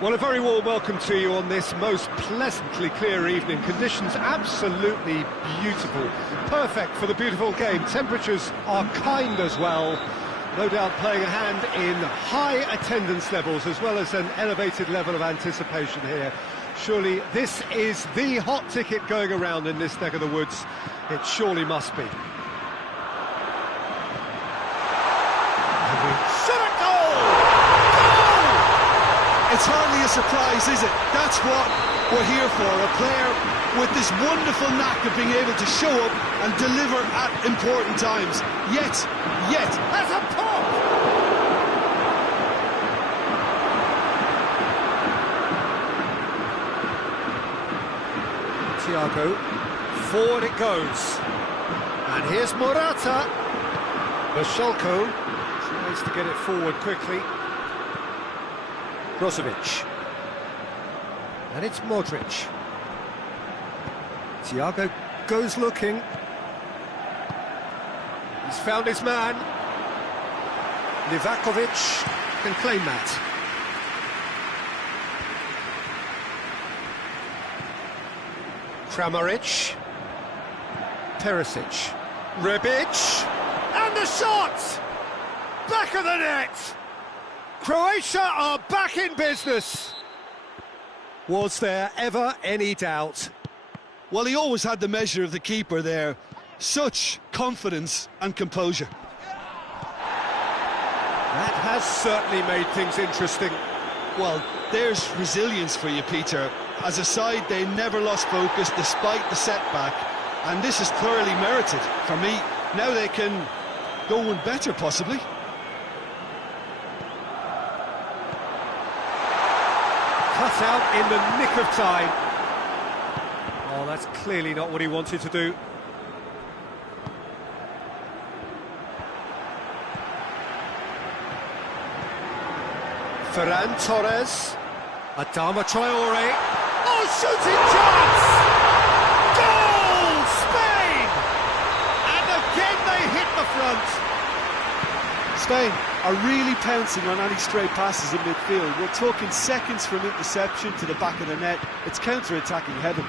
Well, a very warm welcome to you on this most pleasantly clear evening. Conditions absolutely beautiful. Perfect for the beautiful game. Temperatures are kind as well. No doubt playing a hand in high attendance levels as well as an elevated level of anticipation here. Surely this is the hot ticket going around in this neck of the woods. It surely must be. Shot a goal! Goal! It's hardly a surprise, is it? That's what we're here for. A player with this wonderful knack of being able to show up and deliver at important times. Yet, There's a pop! Thiago, forward it goes. And here's Morata. Bachcip tries to get it forward quickly. Brozovic. And it's Modric. Thiago goes looking. He's found his man. Livakovic can claim that. Kramaric. Perisic. Rebic. And the shot! Back of the net! Croatia are back in business! Was there ever any doubt? well, he always had the measure of the keeper there. Such confidence and composure. That has certainly made things interesting. Well, there's resilience for you, Peter. As a side, they never lost focus despite the setback, and this is thoroughly merited for me. Now they can go one better, possibly. Cut out in the nick of time. Oh, that's clearly not what he wanted to do. Ferran Torres. Adama Traore. Oh, shooting chance! Goal! Spain! And again they hit the front. Spain are really pouncing on any stray passes in midfield. We're talking seconds from interception to the back of the net. It's counter-attacking heaven.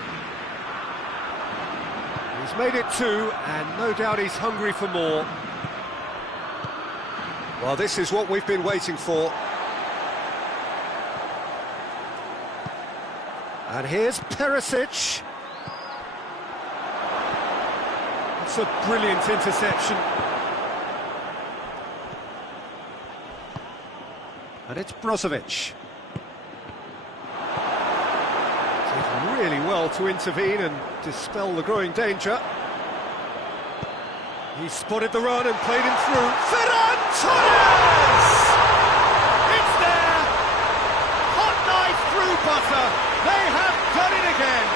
He's made it two, and no doubt he's hungry for more. Well, this is what we've been waiting for. And here's Perisic. It's a brilliant interception. And it's Brozovic. Did really well to intervene and dispel the growing danger. He spotted the run and played him through. Ferran Torres! It's there! Hot knife through butter. They have done it again.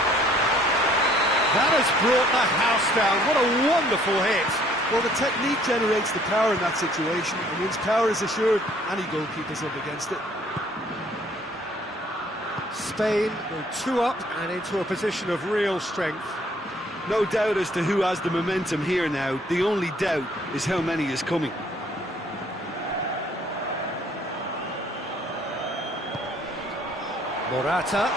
That has brought the house down. What a wonderful hit. Well, the technique generates the power in that situation, and once power is assured, any goalkeeper's up against it. Spain go two up and into a position of real strength. No doubt as to who has the momentum here now. The only doubt is how many is coming. Morata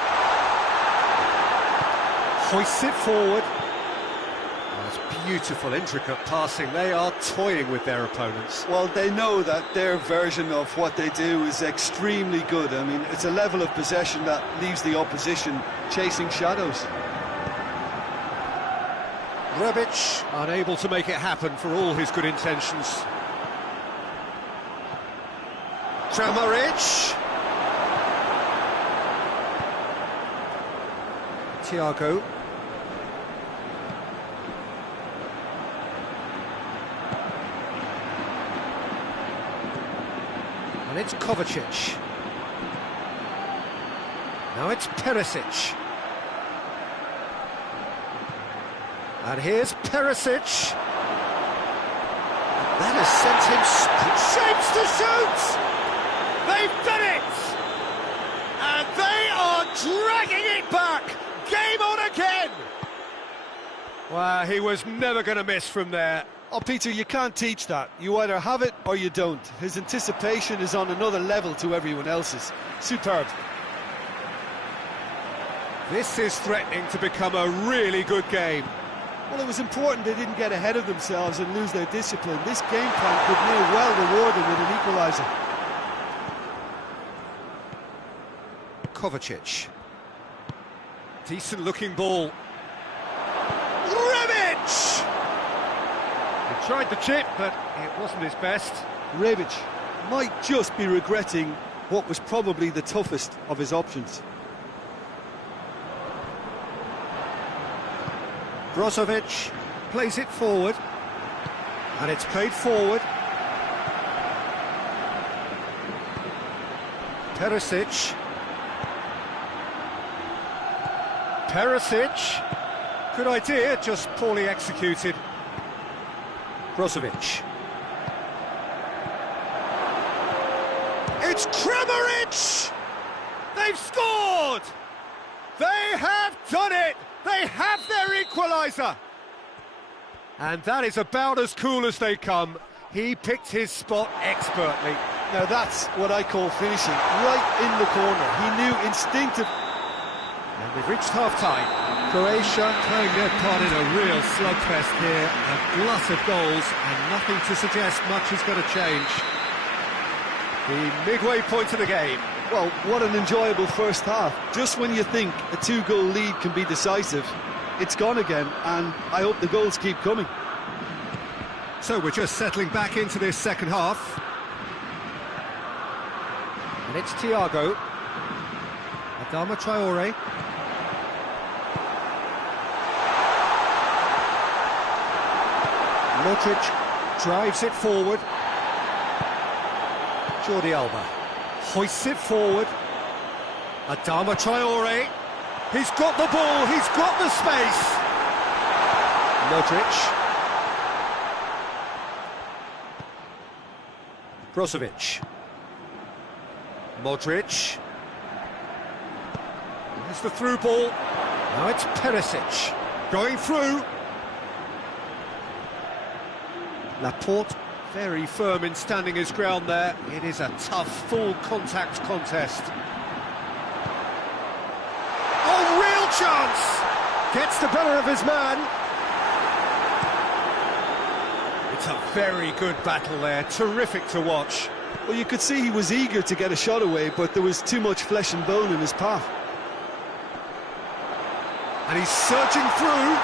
hoists it forward. That's beautiful, intricate passing. They are toying with their opponents. Well, they know that their version of what they do is extremely good. I mean, it's a level of possession that leaves the opposition chasing shadows. Rebic unable to make it happen for all his good intentions. Kramaric. Thiago. And it's Kovacic. Now it's Perisic. And here's Perisic. That has sent him shapes to shoot! They've done it! And they are dragging it back! Game on again! Wow, he was never going to miss from there. Oh, Peter, you can't teach that. You either have it or you don't. His anticipation is on another level to everyone else's. Superb. This is threatening to become a really good game. Well, it was important they didn't get ahead of themselves and lose their discipline. This game plan could now well reward them with an equaliser. Kovacic. Decent looking ball. Rebic! He tried the chip, but it wasn't his best. Rebic might just be regretting what was probably the toughest of his options. Brozovic plays it forward, and it's played forward. Perisic. Good idea, just poorly executed. Brozovic. It's Kramaric! They've scored! They have done it! They have their equaliser! And that is about as cool as they come. He picked his spot expertly. Now that's what I call finishing, right in the corner. He knew instinctively. And we've reached half-time. Croatia playing their part in a real slugfest here. A glut of goals and nothing to suggest much is going to change. The midway point of the game. Well, what an enjoyable first half. Just when you think a two-goal lead can be decisive, it's gone again, and I hope the goals keep coming. So we're just settling back into this second half. And it's Thiago. Adama Traore. Modric drives it forward. Jordi Alba hoists it forward. Adama Traore. He's got the ball, he's got the space. Modric. Brozovic. Modric. Here's the through ball. Now it's Perisic. Going through. Laporte, very firm in standing his ground there. It is a tough, full contact contest. Oh, real chance! Gets the better of his man. It's a very good battle there, terrific to watch. Well, you could see he was eager to get a shot away, but there was too much flesh and bone in his path. And he's surging through.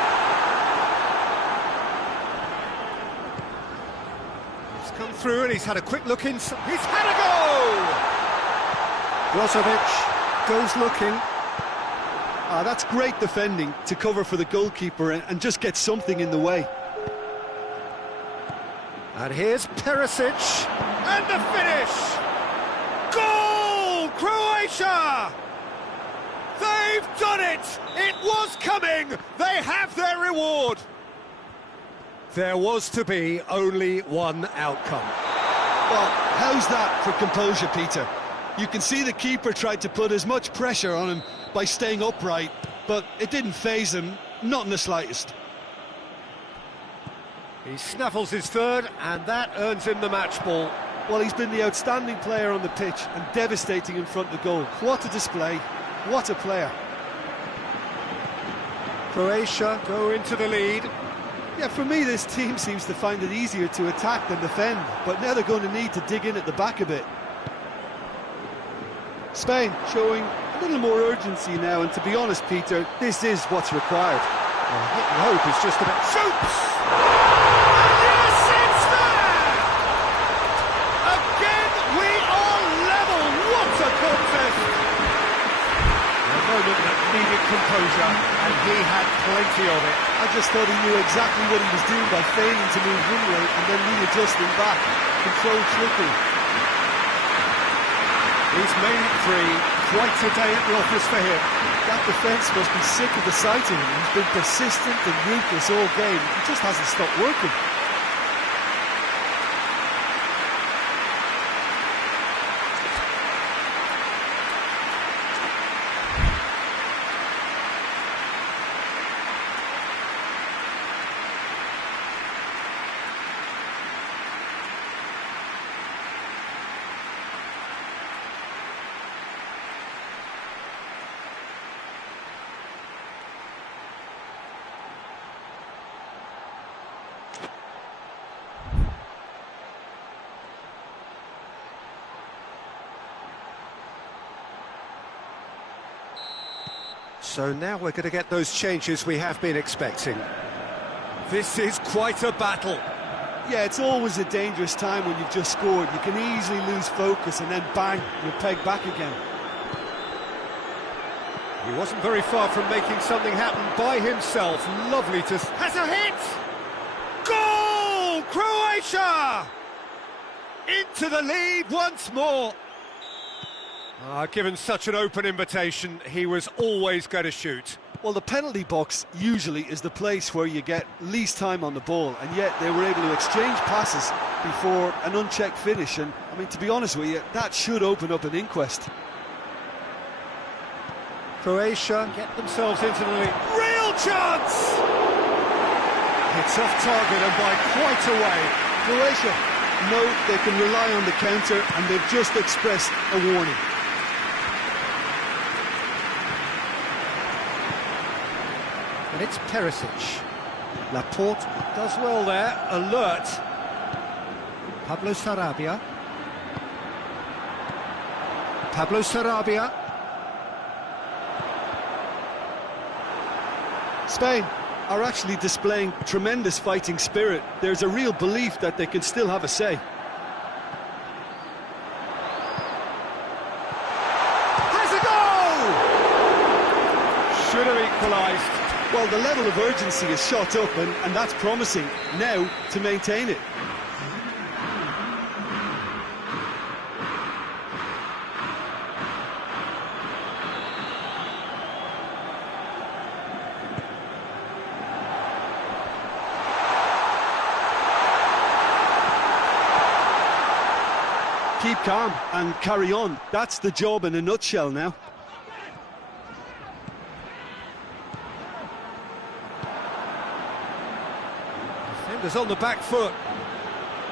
He's come through and he's had a quick look inside. He's had a go! Brozovic goes looking. That's great defending to cover for the goalkeeper and just get something in the way. And here's Perisic. And the finish! Goal! Croatia! They've done it! It was coming! They have their reward! There was to be only one outcome. Well, how's that for composure, Peter? You can see the keeper tried to put as much pressure on him by staying upright, but it didn't faze him, not in the slightest. He snaffles his third, and that earns him the match ball. Well, he's been the outstanding player on the pitch and devastating in front of the goal. What a display, what a player. Croatia go into the lead. Yeah, for me, this team seems to find it easier to attack than defend, but now they're going to need to dig in at the back a bit. Spain showing a little more urgency now, and to be honest, Peter, this is what's required. Well, hit and hope is just about... Shoots! And yes, it's there! Again, we are level! What a contest! A moment that needed composure, and he had plenty of it. I just thought he knew exactly what he was doing by failing to move one way and then readjusting back. Controlled trickery. He's made it three. Quite a day at the office for him. That defence must be sick of the sight of him. He's been persistent and ruthless all game. He just hasn't stopped working. So now we're going to get those changes we have been expecting. This is quite a battle. Yeah, it's always a dangerous time when you've just scored. You can easily lose focus and then bang, you're pegged back again. He wasn't very far from making something happen by himself. Lovely to... Has a hit! Goal! Croatia! Into the lead once more. Given such an open invitation, he was always going to shoot. Well, the penalty box usually is the place where you get least time on the ball, and yet they were able to exchange passes before an unchecked finish, and, I mean, to be honest with you, that should open up an inquest. Croatia get themselves into the lead. Real chance! It's off target and by quite a way. Croatia know they can rely on the counter, and they've just expressed a warning. And it's Perisic. Laporte does well there, alert. Pablo Sarabia. Pablo Sarabia. Spain are actually displaying tremendous fighting spirit. There's a real belief that they can still have a say. Has a goal! Should have equalised. Well, the level of urgency is shot up, and that's promising. Now to maintain it. Keep calm and carry on. That's the job in a nutshell now. Defenders on the back foot.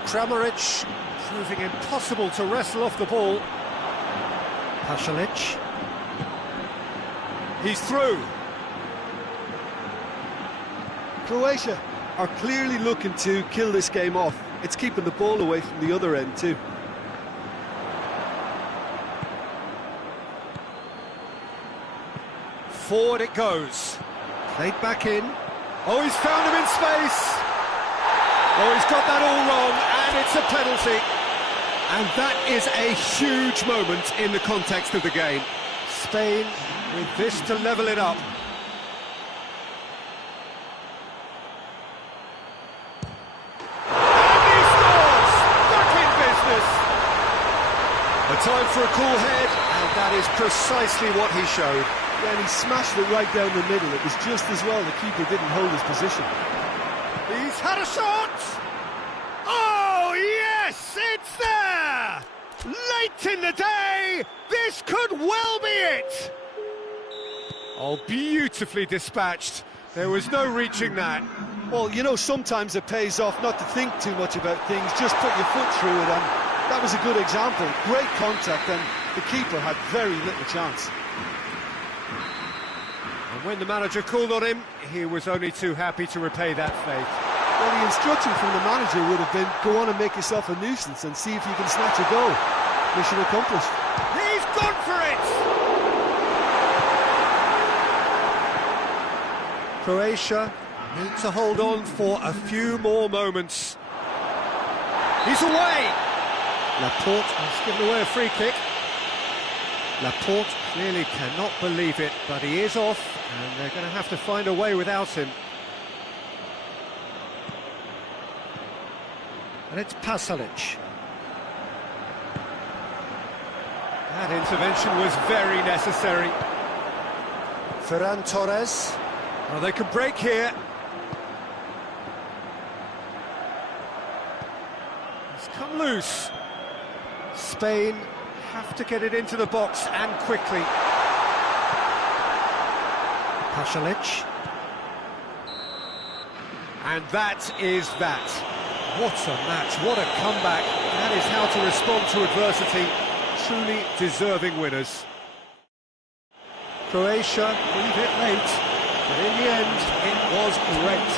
Kramaric proving impossible to wrestle off the ball. Pasalic. He's through. Croatia are clearly looking to kill this game off. It's keeping the ball away from the other end too. Forward it goes. Played back in. Oh, he's found him in space. Oh, he's got that all wrong, and it's a penalty. And that is a huge moment in the context of the game. Spain with this to level it up. And he scores! Back in business! A time for a cool head, and that is precisely what he showed. Yeah, and he smashed it right down the middle. It was just as well the keeper didn't hold his position. He's had a shot! Oh, yes! It's there! Late in the day, this could well be it! Oh, beautifully dispatched. There was no reaching that. Well, you know, sometimes it pays off not to think too much about things, just put your foot through it, and that was a good example. Great contact, and the keeper had very little chance. And when the manager called on him, he was only too happy to repay that faith. Well, the instruction from the manager would have been, go on and make yourself a nuisance and see if you can snatch a goal. Mission accomplished. He's gone for it! Croatia need to hold on for a few more moments. He's away! Laporte has given away a free kick. Laporte clearly cannot believe it, but he is off, and they're going to have to find a way without him. And it's Pasalic. That intervention was very necessary. Ferran Torres. Oh, they could break here. He's come loose. Spain have to get it into the box, and quickly. Pasalic. And that is that. What a match, what a comeback. That is how to respond to adversity. Truly deserving winners. Croatia leave it late, but in the end, it was great.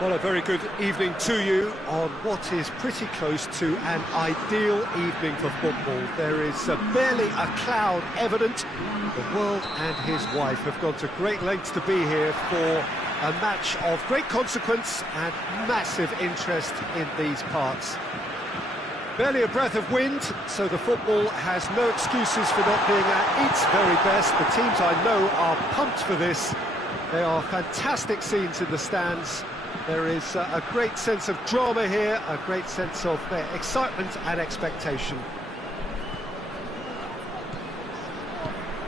Well, a very good evening to you on what is pretty close to an ideal evening for football. There is barely a cloud evident. The world and his wife have gone to great lengths to be here for a match of great consequence and massive interest in these parts. Barely a breath of wind, so the football has no excuses for not being at its very best. The teams I know are pumped for this. There are fantastic scenes in the stands. There is a great sense of drama here, a great sense of excitement and expectation.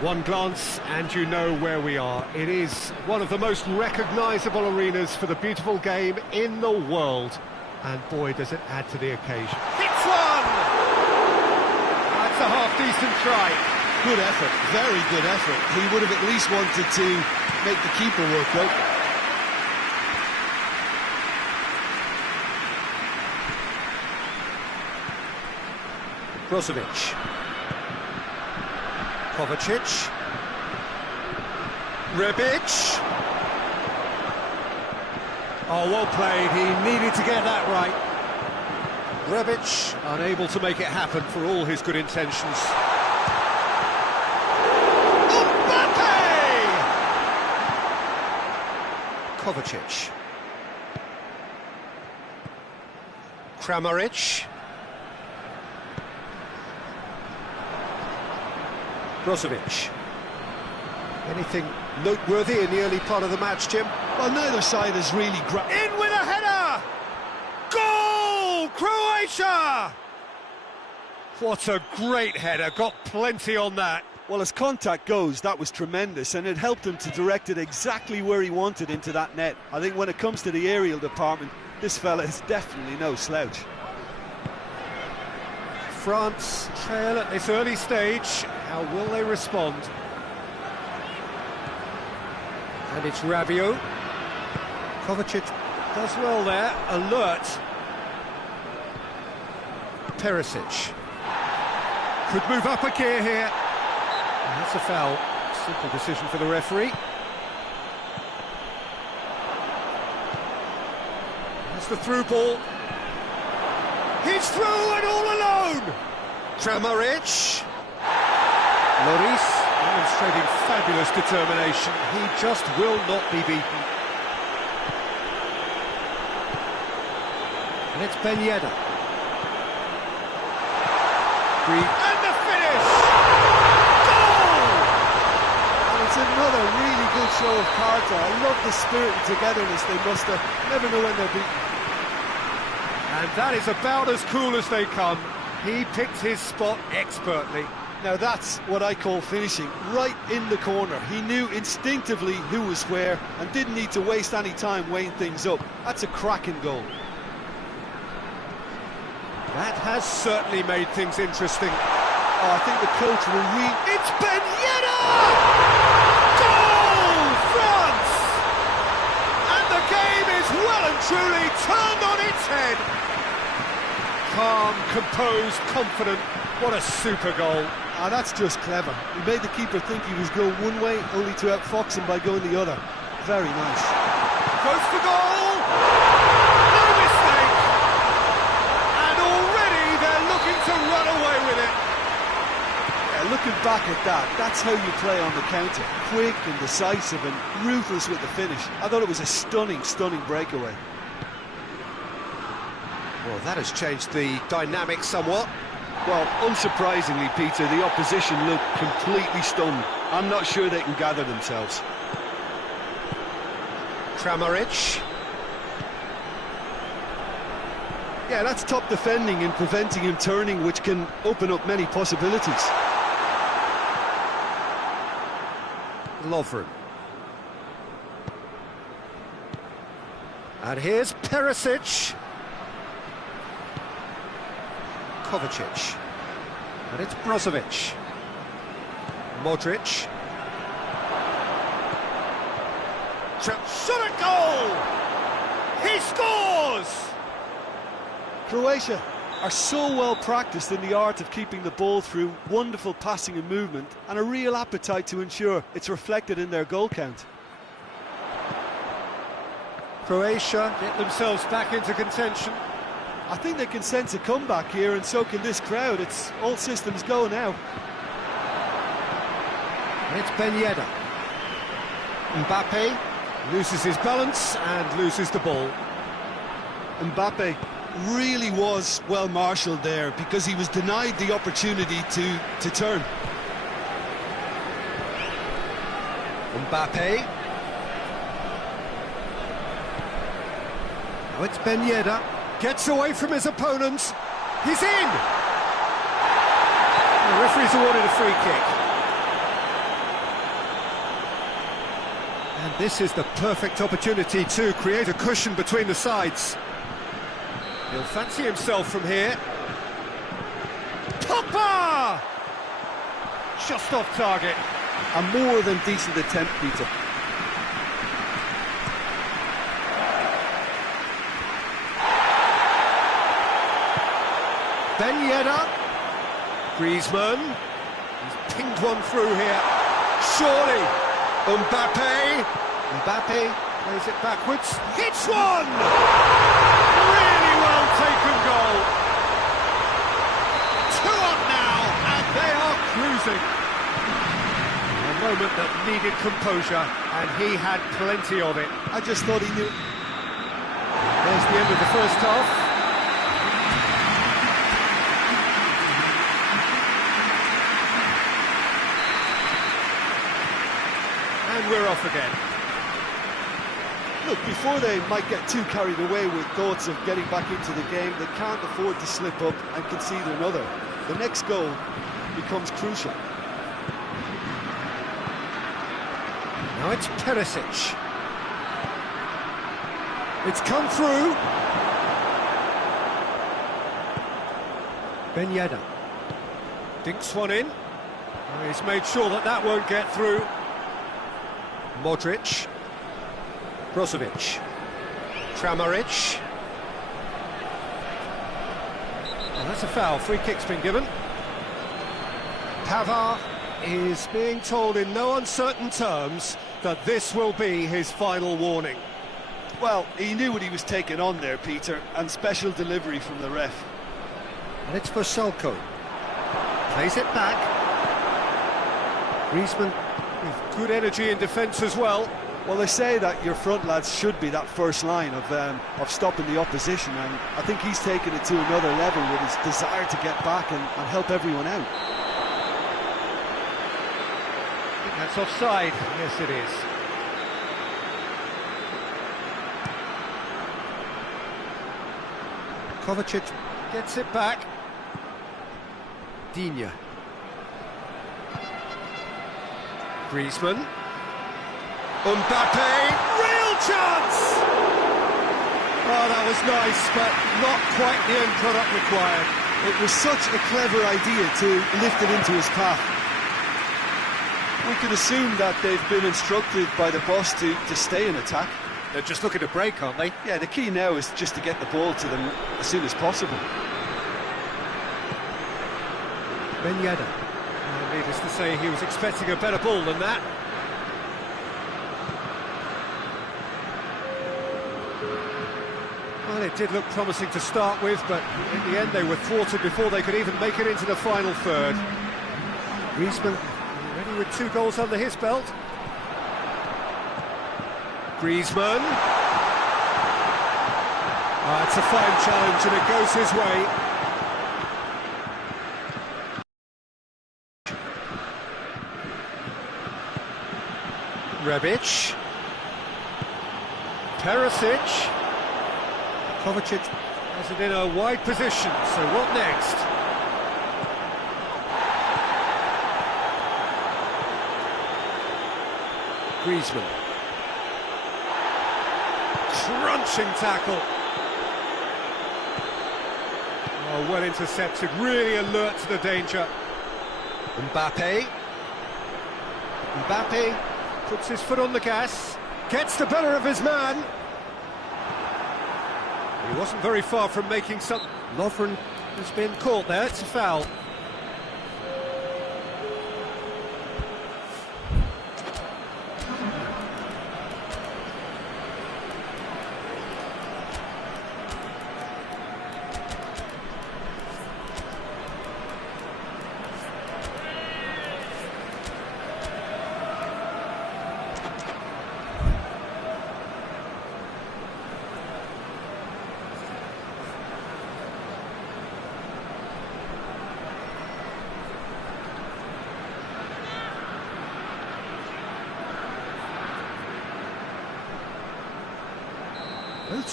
One glance and you know where we are. It is one of the most recognisable arenas for the beautiful game in the world. And boy, does it add to the occasion. Hits one! That's a half-decent try. Good effort, very good effort. He would have at least wanted to make the keeper work out. Brozovic. Kovacic. Rebic. Oh, well played. He needed to get that right. Rebic unable to make it happen for all his good intentions. Kovacic. Kramaric. Brozovic. Anything noteworthy in the early part of the match, Jim? Well, neither side has really In with a header! Goal! Croatia! What a great header, got plenty on that. Well, as contact goes, that was tremendous, and it helped him to direct it exactly where he wanted into that net. I think when it comes to the aerial department, this fella is definitely no slouch. France trail at this early stage. How will they respond? And it's Rabiot. Kovacic does well there, alert. Perisic. Could move up a gear here. And that's a foul. Simple decision for the referee. That's the through ball. He's through and all alone! Kramaric. Lloris demonstrating fabulous determination. He just will not be beaten. And it's Ben Yedder. And the finish! Goal! And it's another really good show of character. I love the spirit and togetherness they muster. Never know when they're beaten. And that is about as cool as they come. He picked his spot expertly. Now that's what I call finishing, right in the corner. He knew instinctively who was where and didn't need to waste any time weighing things up. That's a cracking goal. That has certainly made things interesting. Oh, I think the coach will It's Ben Yedder! Goal! France! And the game is well and truly turned on its head. Calm, composed, confident. What a super goal. Ah, that's just clever. He made the keeper think he was going one way, only to outfox him by going the other. Very nice. Goes for goal! No mistake! And already they're looking to run away with it. Yeah, looking back at that, that's how you play on the counter. Quick and decisive and ruthless with the finish. I thought it was a stunning, stunning breakaway. Well, that has changed the dynamic somewhat. Well, unsurprisingly, Peter, the opposition look completely stunned. I'm not sure they can gather themselves. Kramaric. Yeah, that's top defending and preventing him turning, which can open up many possibilities. Lovren. And here's Perisic. Kovacic. And it's Brozovic. Modric. Shot at goal! He scores! Croatia are so well practiced in the art of keeping the ball through wonderful passing and movement, and a real appetite to ensure it's reflected in their goal count. Croatia get themselves back into contention. I think they can sense a comeback here, and so can this crowd. It's all systems go now. And it's Ben Yedder. Mbappe loses his balance and loses the ball. Mbappe really was well marshalled there because he was denied the opportunity to turn. Mbappe. Now it's Ben Yedder. Gets away from his opponents. He's in! The referee's awarded a free kick. And this is the perfect opportunity to create a cushion between the sides. He'll fancy himself from here. Pogba! Just off target. A more than decent attempt, Peter. Ben Yedder. Griezmann. He's pinged one through here. Surely. Mbappe. Mbappe plays it backwards. Hits one! Really well taken goal. 2 up now, and they are cruising. A moment that needed composure, and he had plenty of it. I just thought he knew. There's the end of the first half. And we're off again. Look, before they might get too carried away with thoughts of getting back into the game, they can't afford to slip up and concede another. The next goal becomes crucial. Now it's Perisic. It's come through. Ben Yedder dinks one in. Oh, he's made sure that that won't get through. Modric. Brozovic. Kramaric. Oh, that's a foul. Free kick's been given. Pavard is being told in no uncertain terms that this will be his final warning. Well, he knew what he was taking on there, Peter, and special delivery from the ref. And it's for Salko. Plays it back. Griezmann with good energy in defence as well. Well, they say that your front lads should be that first line of stopping the opposition, and I think he's taken it to another level with his desire to get back and help everyone out. I think that's offside. Yes, it is. Kovacic gets it back. Digne. Griezmann. Mbappe, real chance! Oh, that was nice, but not quite the end product required. It was such a clever idea to lift it into his path. We can assume that they've been instructed by the boss to stay in attack. They're just looking to break, aren't they? Yeah, the key now is just to get the ball to them as soon as possible. Ben Yedder. Needless to say, he was expecting a better ball than that. Well, it did look promising to start with, but in the end they were thwarted before they could even make it into the final third. Griezmann already with 2 goals under his belt. Griezmann. It's a fine challenge and it goes his way. Rebic. Perisic. Kovacic has it in a wide position, so what next? Griezmann. Crunching tackle. Oh, well intercepted, really alert to the danger. Mbappe. Mbappe puts his foot on the gas, gets the better of his man. He wasn't very far from making some... Lovren has been caught there, it's a foul.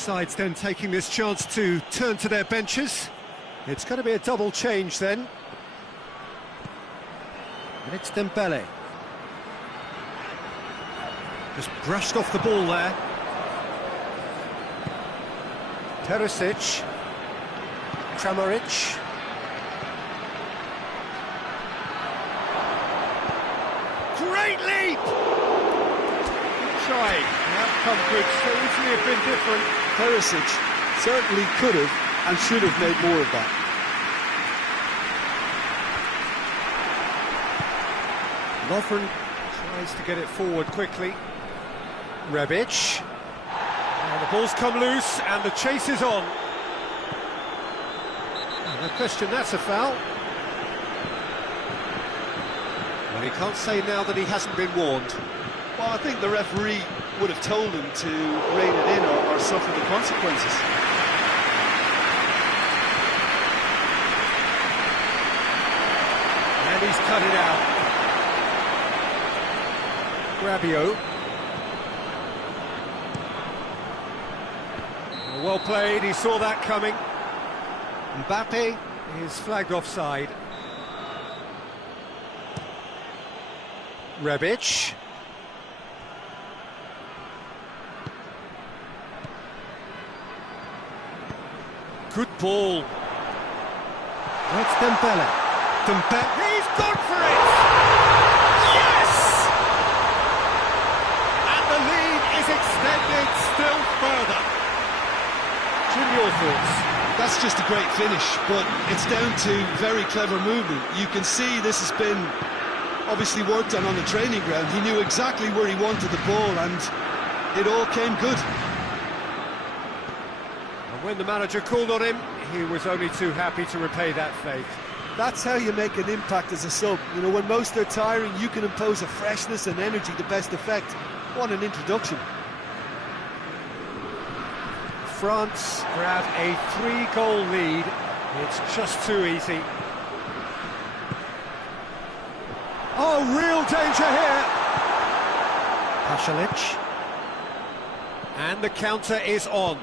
sides then taking this chance to turn to their benches. It's going to be a double change then. And it's Dembele. Just brushed off the ball there. Perisic. Kramaric. Great leap! Trying. The outcome could so easily have been different. Perisic certainly could have and should have made more of that. Lovren tries to get it forward quickly. Rebic. And the ball's come loose and the chase is on. No question, that's a foul. Well, he can't say now that he hasn't been warned. Well, I think the referee would have told him to rein it in or suffer the consequences. And he's cut it out. Rabiot. Well played, he saw that coming. Mbappe is flagged offside. Rebic. Good ball. That's Dembele. Dembele. He's gone for it! Yes! And the lead is extended still further. Jim, your thoughts? That's just a great finish, but it's down to very clever movement. You can see this has been obviously worked on the training ground. He knew exactly where he wanted the ball and it all came good. And when the manager called on him, he was only too happy to repay that faith. That's how you make an impact as a sub. You know, when most are tiring, you can impose a freshness and energy to best effect. What an introduction. France grab a 3-goal lead. It's just too easy. Oh, real danger here. Pasalic. And the counter is on.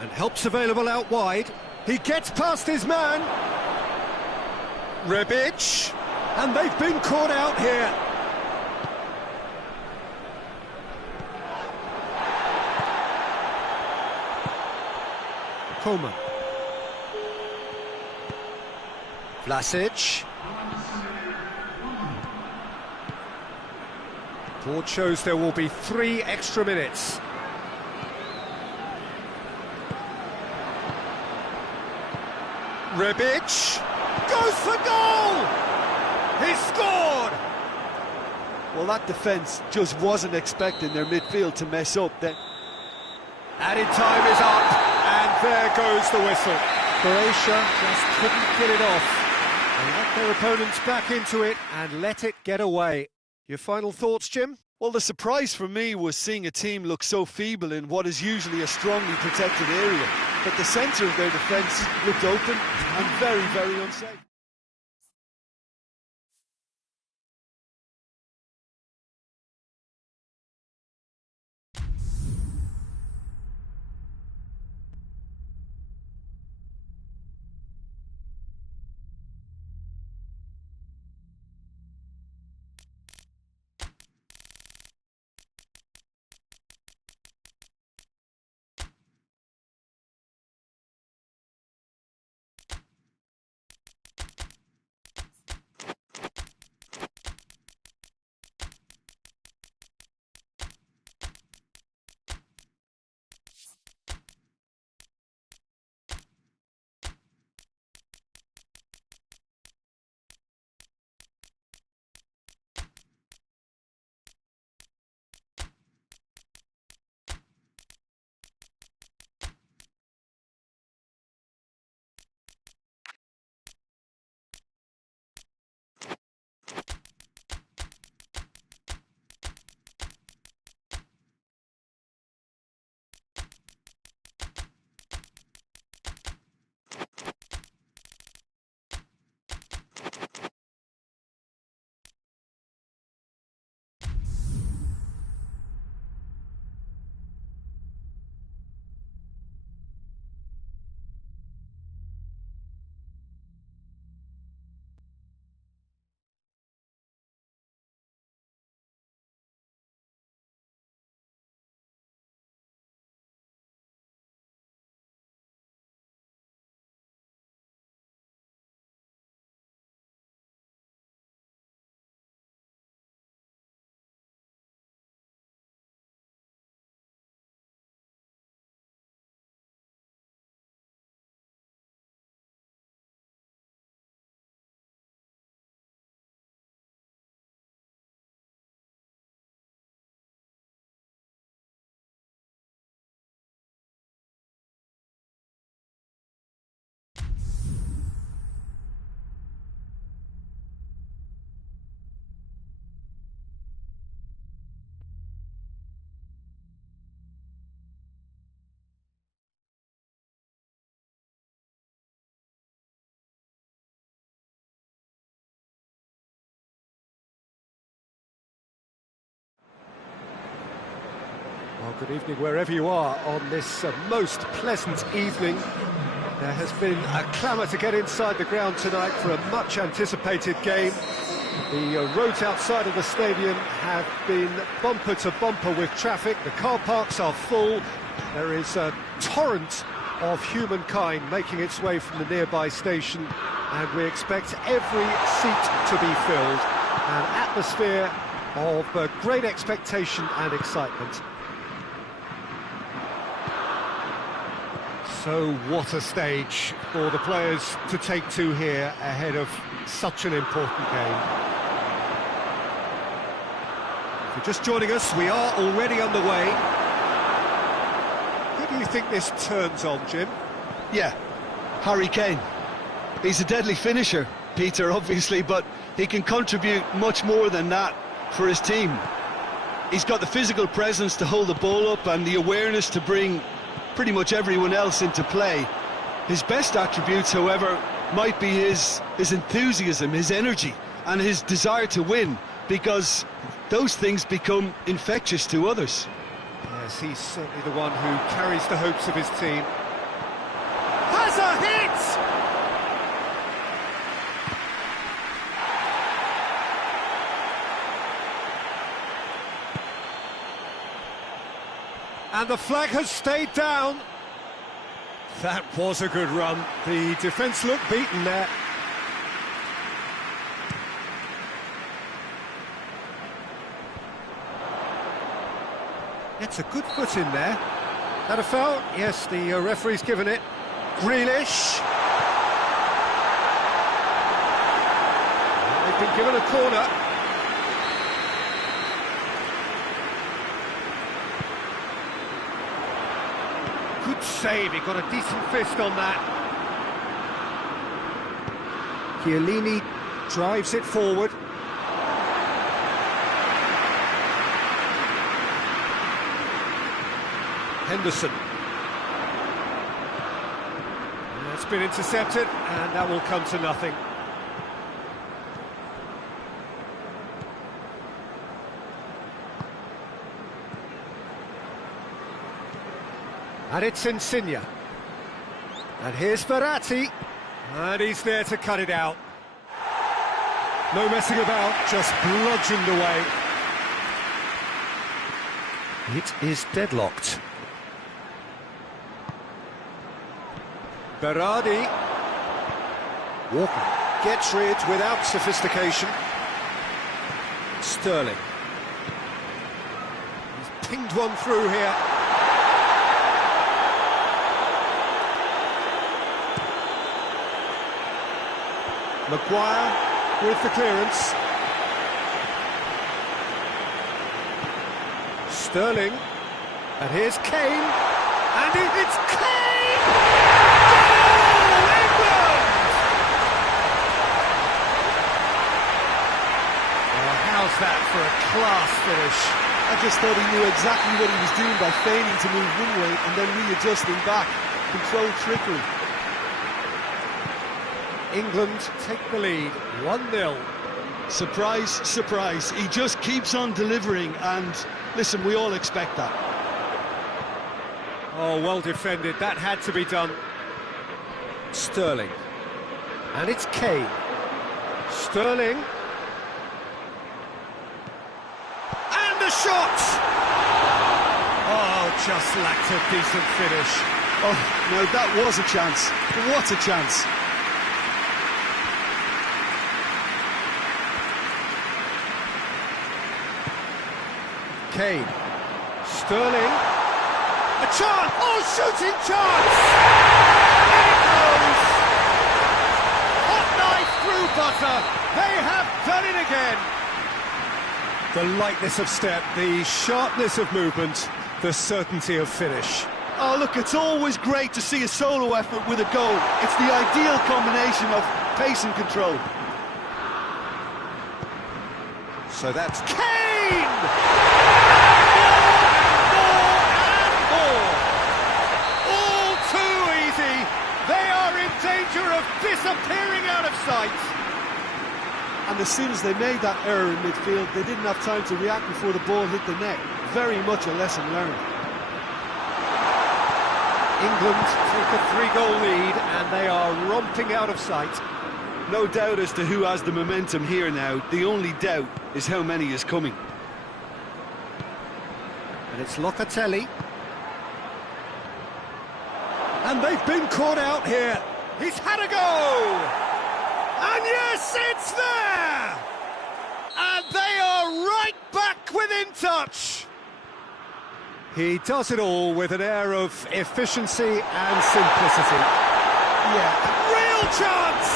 And help's available out wide. He gets past his man. Rebic. And they've been caught out here. Coman. Vlasic. Board shows there will be 3 extra minutes. Rebic goes for goal! He scored! Well, that defence just wasn't expecting their midfield to mess up. Added time is up, and there goes the whistle. Croatia just couldn't get it off. They let their opponents back into it and let it get away. Your final thoughts, Jim? Well, the surprise for me was seeing a team look so feeble in what is usually a strongly protected area. But the centre of their defence looked open and very, very unsafe. Good evening wherever you are on this most pleasant evening. There has been a clamour to get inside the ground tonight for a much-anticipated game. The roads outside of the stadium have been bumper to bumper with traffic. The car parks are full. There is a torrent of humankind making its way from the nearby station, and we expect every seat to be filled. An atmosphere of great expectation and excitement. So what a stage for the players to take to here ahead of such an important game. If you're just joining us, we are already underway. Who do you think this turns on, Jim? Yeah, Harry Kane. He's a deadly finisher, Peter, obviously, but he can contribute much more than that for his team. He's got the physical presence to hold the ball up and the awareness to bring pretty much everyone else into play. His best attributes, however, might be his enthusiasm, his energy, and his desire to win, because those things become infectious to others. Yes, he's certainly the one who carries the hopes of his team. Has a hit! And the flag has stayed down. That was a good run. The defence looked beaten there. It's a good foot in there. That a foul? Yes, the referee's given it. Grealish. They've been given a corner. Good save, he got a decent fist on that. Chiellini drives it forward. Henderson. That's been intercepted, and that will come to nothing. And it's Insigne. And here's Verratti. And he's there to cut it out. No messing about, just bludgeoned away. It is deadlocked. Berardi. Walker gets rid without sophistication. Sterling. He's pinged one through here. Maguire with the clearance. Sterling. And here's Kane. And it's Kane! Goal! England! Well, how's that for a class finish? I just thought he knew exactly what he was doing by feigning to move one way and then readjusting back. Controlled trickery. England take the lead, 1-0. Surprise, surprise. He just keeps on delivering, and listen, we all expect that. Oh, well defended, that had to be done. Sterling. And it's Kane. Sterling. And the shot! Oh, just lacked a decent finish. Oh, no, that was a chance. What a chance. Kane. Sterling. A chance! Oh, shooting chance! And it goes! Hot knife through butter. They have done it again. The lightness of step, the sharpness of movement, the certainty of finish. Oh, look, it's always great to see a solo effort with a goal. It's the ideal combination of pace and control. So that's Kane! Danger of disappearing out of sight. And as soon as they made that error in midfield, they didn't have time to react before the ball hit the net. Very much a lesson learned. England take a 3-goal lead and they are romping out of sight. No doubt as to who has the momentum here now. The only doubt is how many is coming. And it's Locatelli. And they've been caught out here. He's had a go! And yes, it's there! And they are right back within touch! He does it all with an air of efficiency and simplicity. Yeah, real chance!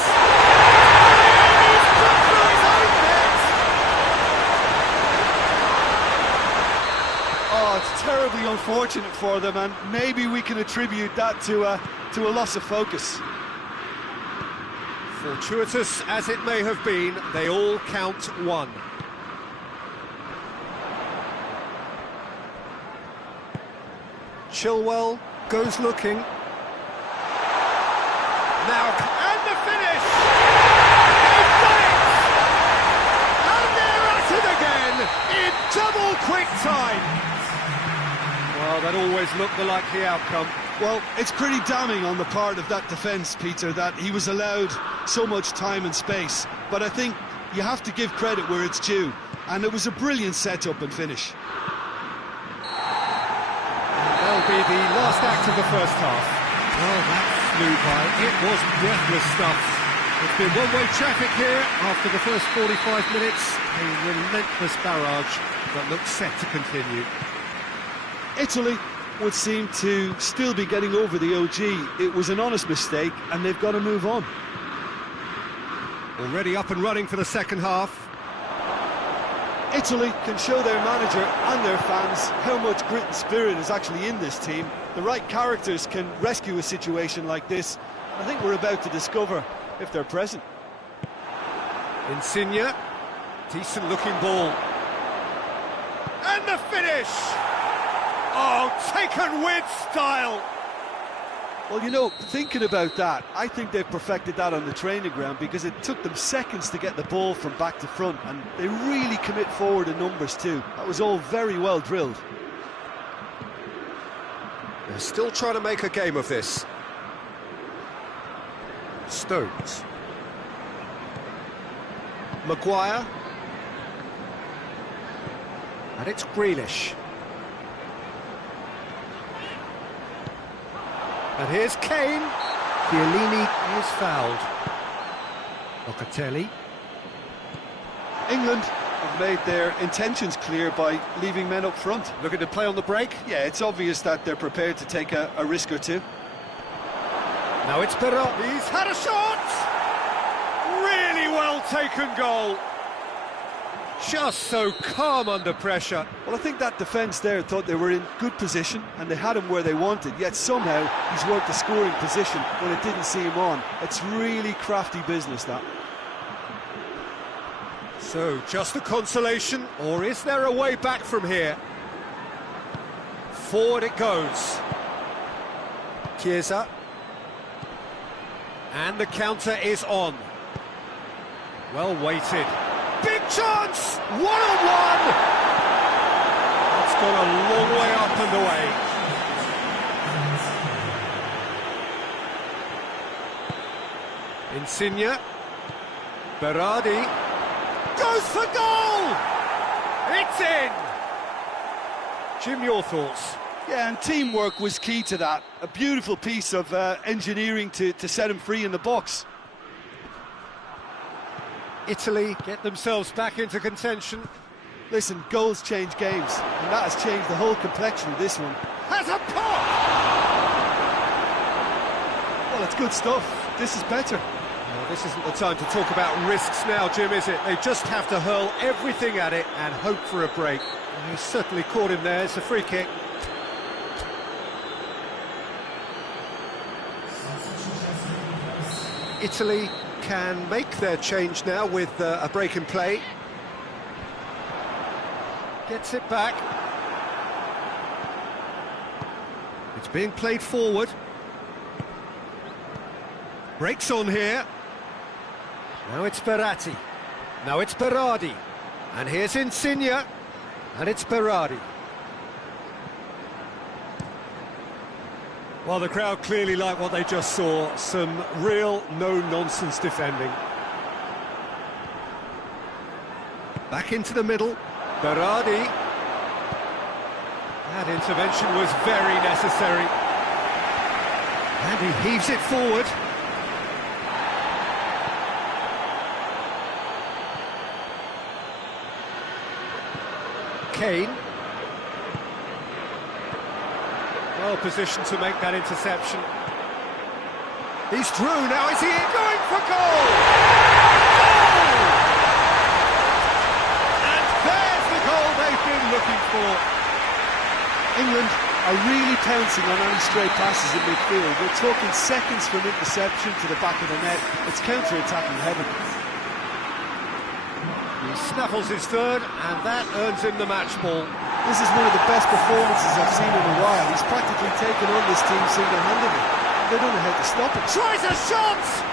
And he's put through his own net! Oh, it's terribly unfortunate for them, and maybe we can attribute that to a loss of focus. Fortuitous as it may have been, they all count one. Chilwell goes looking. Now, and the finish! They've done it! And they're at it again in double quick time. Well, that always looked the likely outcome. Well, it's pretty damning on the part of that defence, Peter, that he was allowed so much time and space. But I think you have to give credit where it's due. And it was a brilliant setup and finish. That'll be the last act of the first half. Well, that flew by. It was breathless stuff. It's been one-way traffic here after the first 45 minutes. A relentless barrage that looks set to continue. Italy would seem to still be getting over the OG. It was an honest mistake, and they've got to move on. Already up and running for the second half. Italy can show their manager and their fans how much grit and spirit is actually in this team. The right characters can rescue a situation like this. I think we're about to discover if they're present. Insigne, decent looking ball. And the finish! Oh, taken with style! Well, you know, thinking about that, I think they've perfected that on the training ground because it took them seconds to get the ball from back to front, and they really commit forward in numbers too. That was all very well drilled. They're still trying to make a game of this. Stones. Maguire. And it's Grealish. And here's Kane. Chiellini is fouled. Locatelli. England have made their intentions clear by leaving men up front. Looking to play on the break. Yeah, it's obvious that they're prepared to take a risk or two. Now it's Perot. He's had a shot! Really well taken goal. Just so calm under pressure. Well, I think that defence there thought they were in good position and they had him where they wanted, yet somehow he's worked the scoring position when it didn't see him on. It's really crafty business, that. So, just a consolation, or is there a way back from here? Forward it goes. Chiesa. And the counter is on. Well weighted. Big chance! One-on-one! It's gone a long way up and away. Insigne. Berardi. Goes for goal! It's in! Jim, your thoughts? Yeah, and teamwork was key to that. A beautiful piece of engineering to set him free in the box. Italy get themselves back into contention. Listen, goals change games, and that has changed the whole complexion of this one. Has a pop! Well, it's good stuff. This is better. Well, this isn't the time to talk about risks now, Jim, is it? They just have to hurl everything at it and hope for a break. And he certainly caught him there. It's a free kick. Italy can make their change now with a break in play. Gets it back. It's being played forward. Breaks on here. Now it's Berratti. Now it's Berardi. And here's Insigne. And it's Berardi. Well, the crowd clearly like what they just saw. Some real no-nonsense defending. Back into the middle. Berardi. That intervention was very necessary. And he heaves it forward. Kane. Well positioned to make that interception. He's through, now is he going for goal? Goal! And there's the goal they've been looking for. England are really pouncing on any stray passes in midfield. We're talking seconds from interception to the back of the net. It's counter-attacking heaven. He snaffles his third, and that earns him the match ball. This is one of the best performances I've seen in a while. He's practically taken on this team single-handedly. They don't know how to stop it. Tries a shot!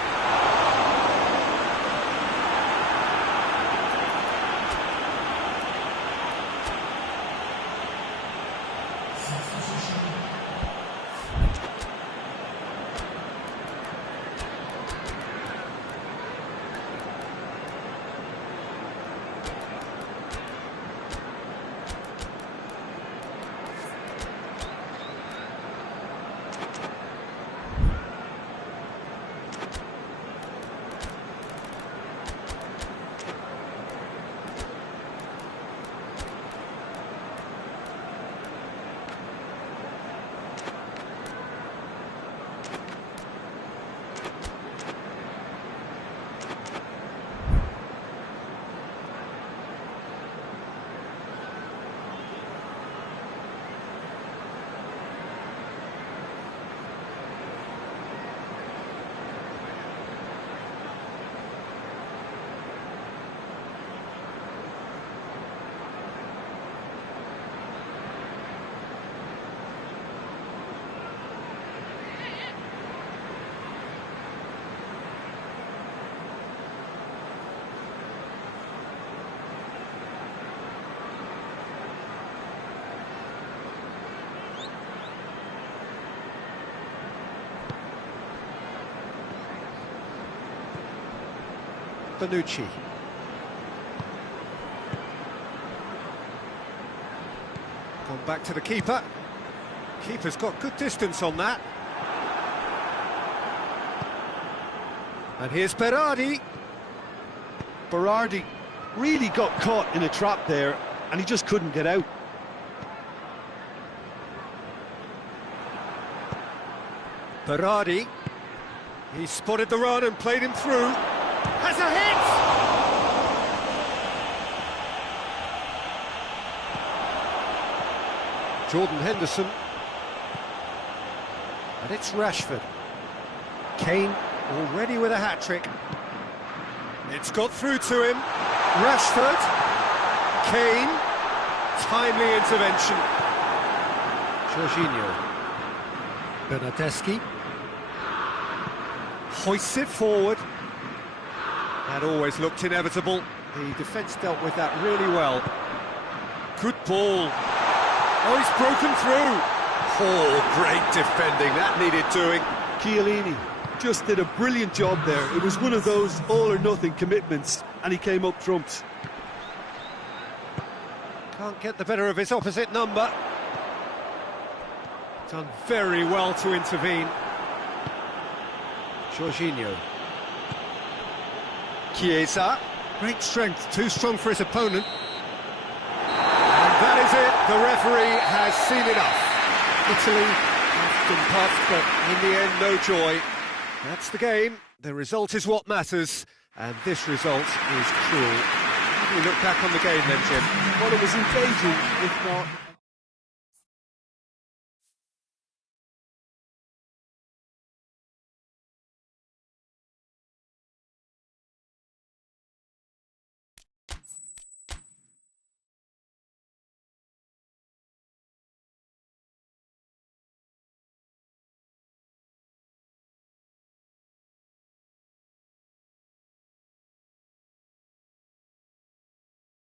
Bonucci. Gone back to the keeper. Keeper's got good distance on that. And here's Berardi. Berardi really got caught in a trap there, and he just couldn't get out. Berardi. He spotted the run and played him through. Has a hit! Jordan Henderson. And it's Rashford. Kane already with a hat-trick. It's got through to him. Rashford. Kane. Timely intervention. Jorginho. Bernardeschi. Hoists it forward. That always looked inevitable. The defence dealt with that really well. Good ball. Oh, he's broken through. Oh, great defending. That needed doing. Chiellini just did a brilliant job there. It was one of those all-or-nothing commitments, and he came up trumps. Can't get the better of his opposite number. Done very well to intervene. Jorginho. Chiesa, great strength, too strong for his opponent. And that is it, the referee has seen enough. Italy, puffed and puffed, but in the end, no joy. That's the game, the result is what matters, and this result is cruel. How do you look back on the game then, Jim? Well, it was engaging, if not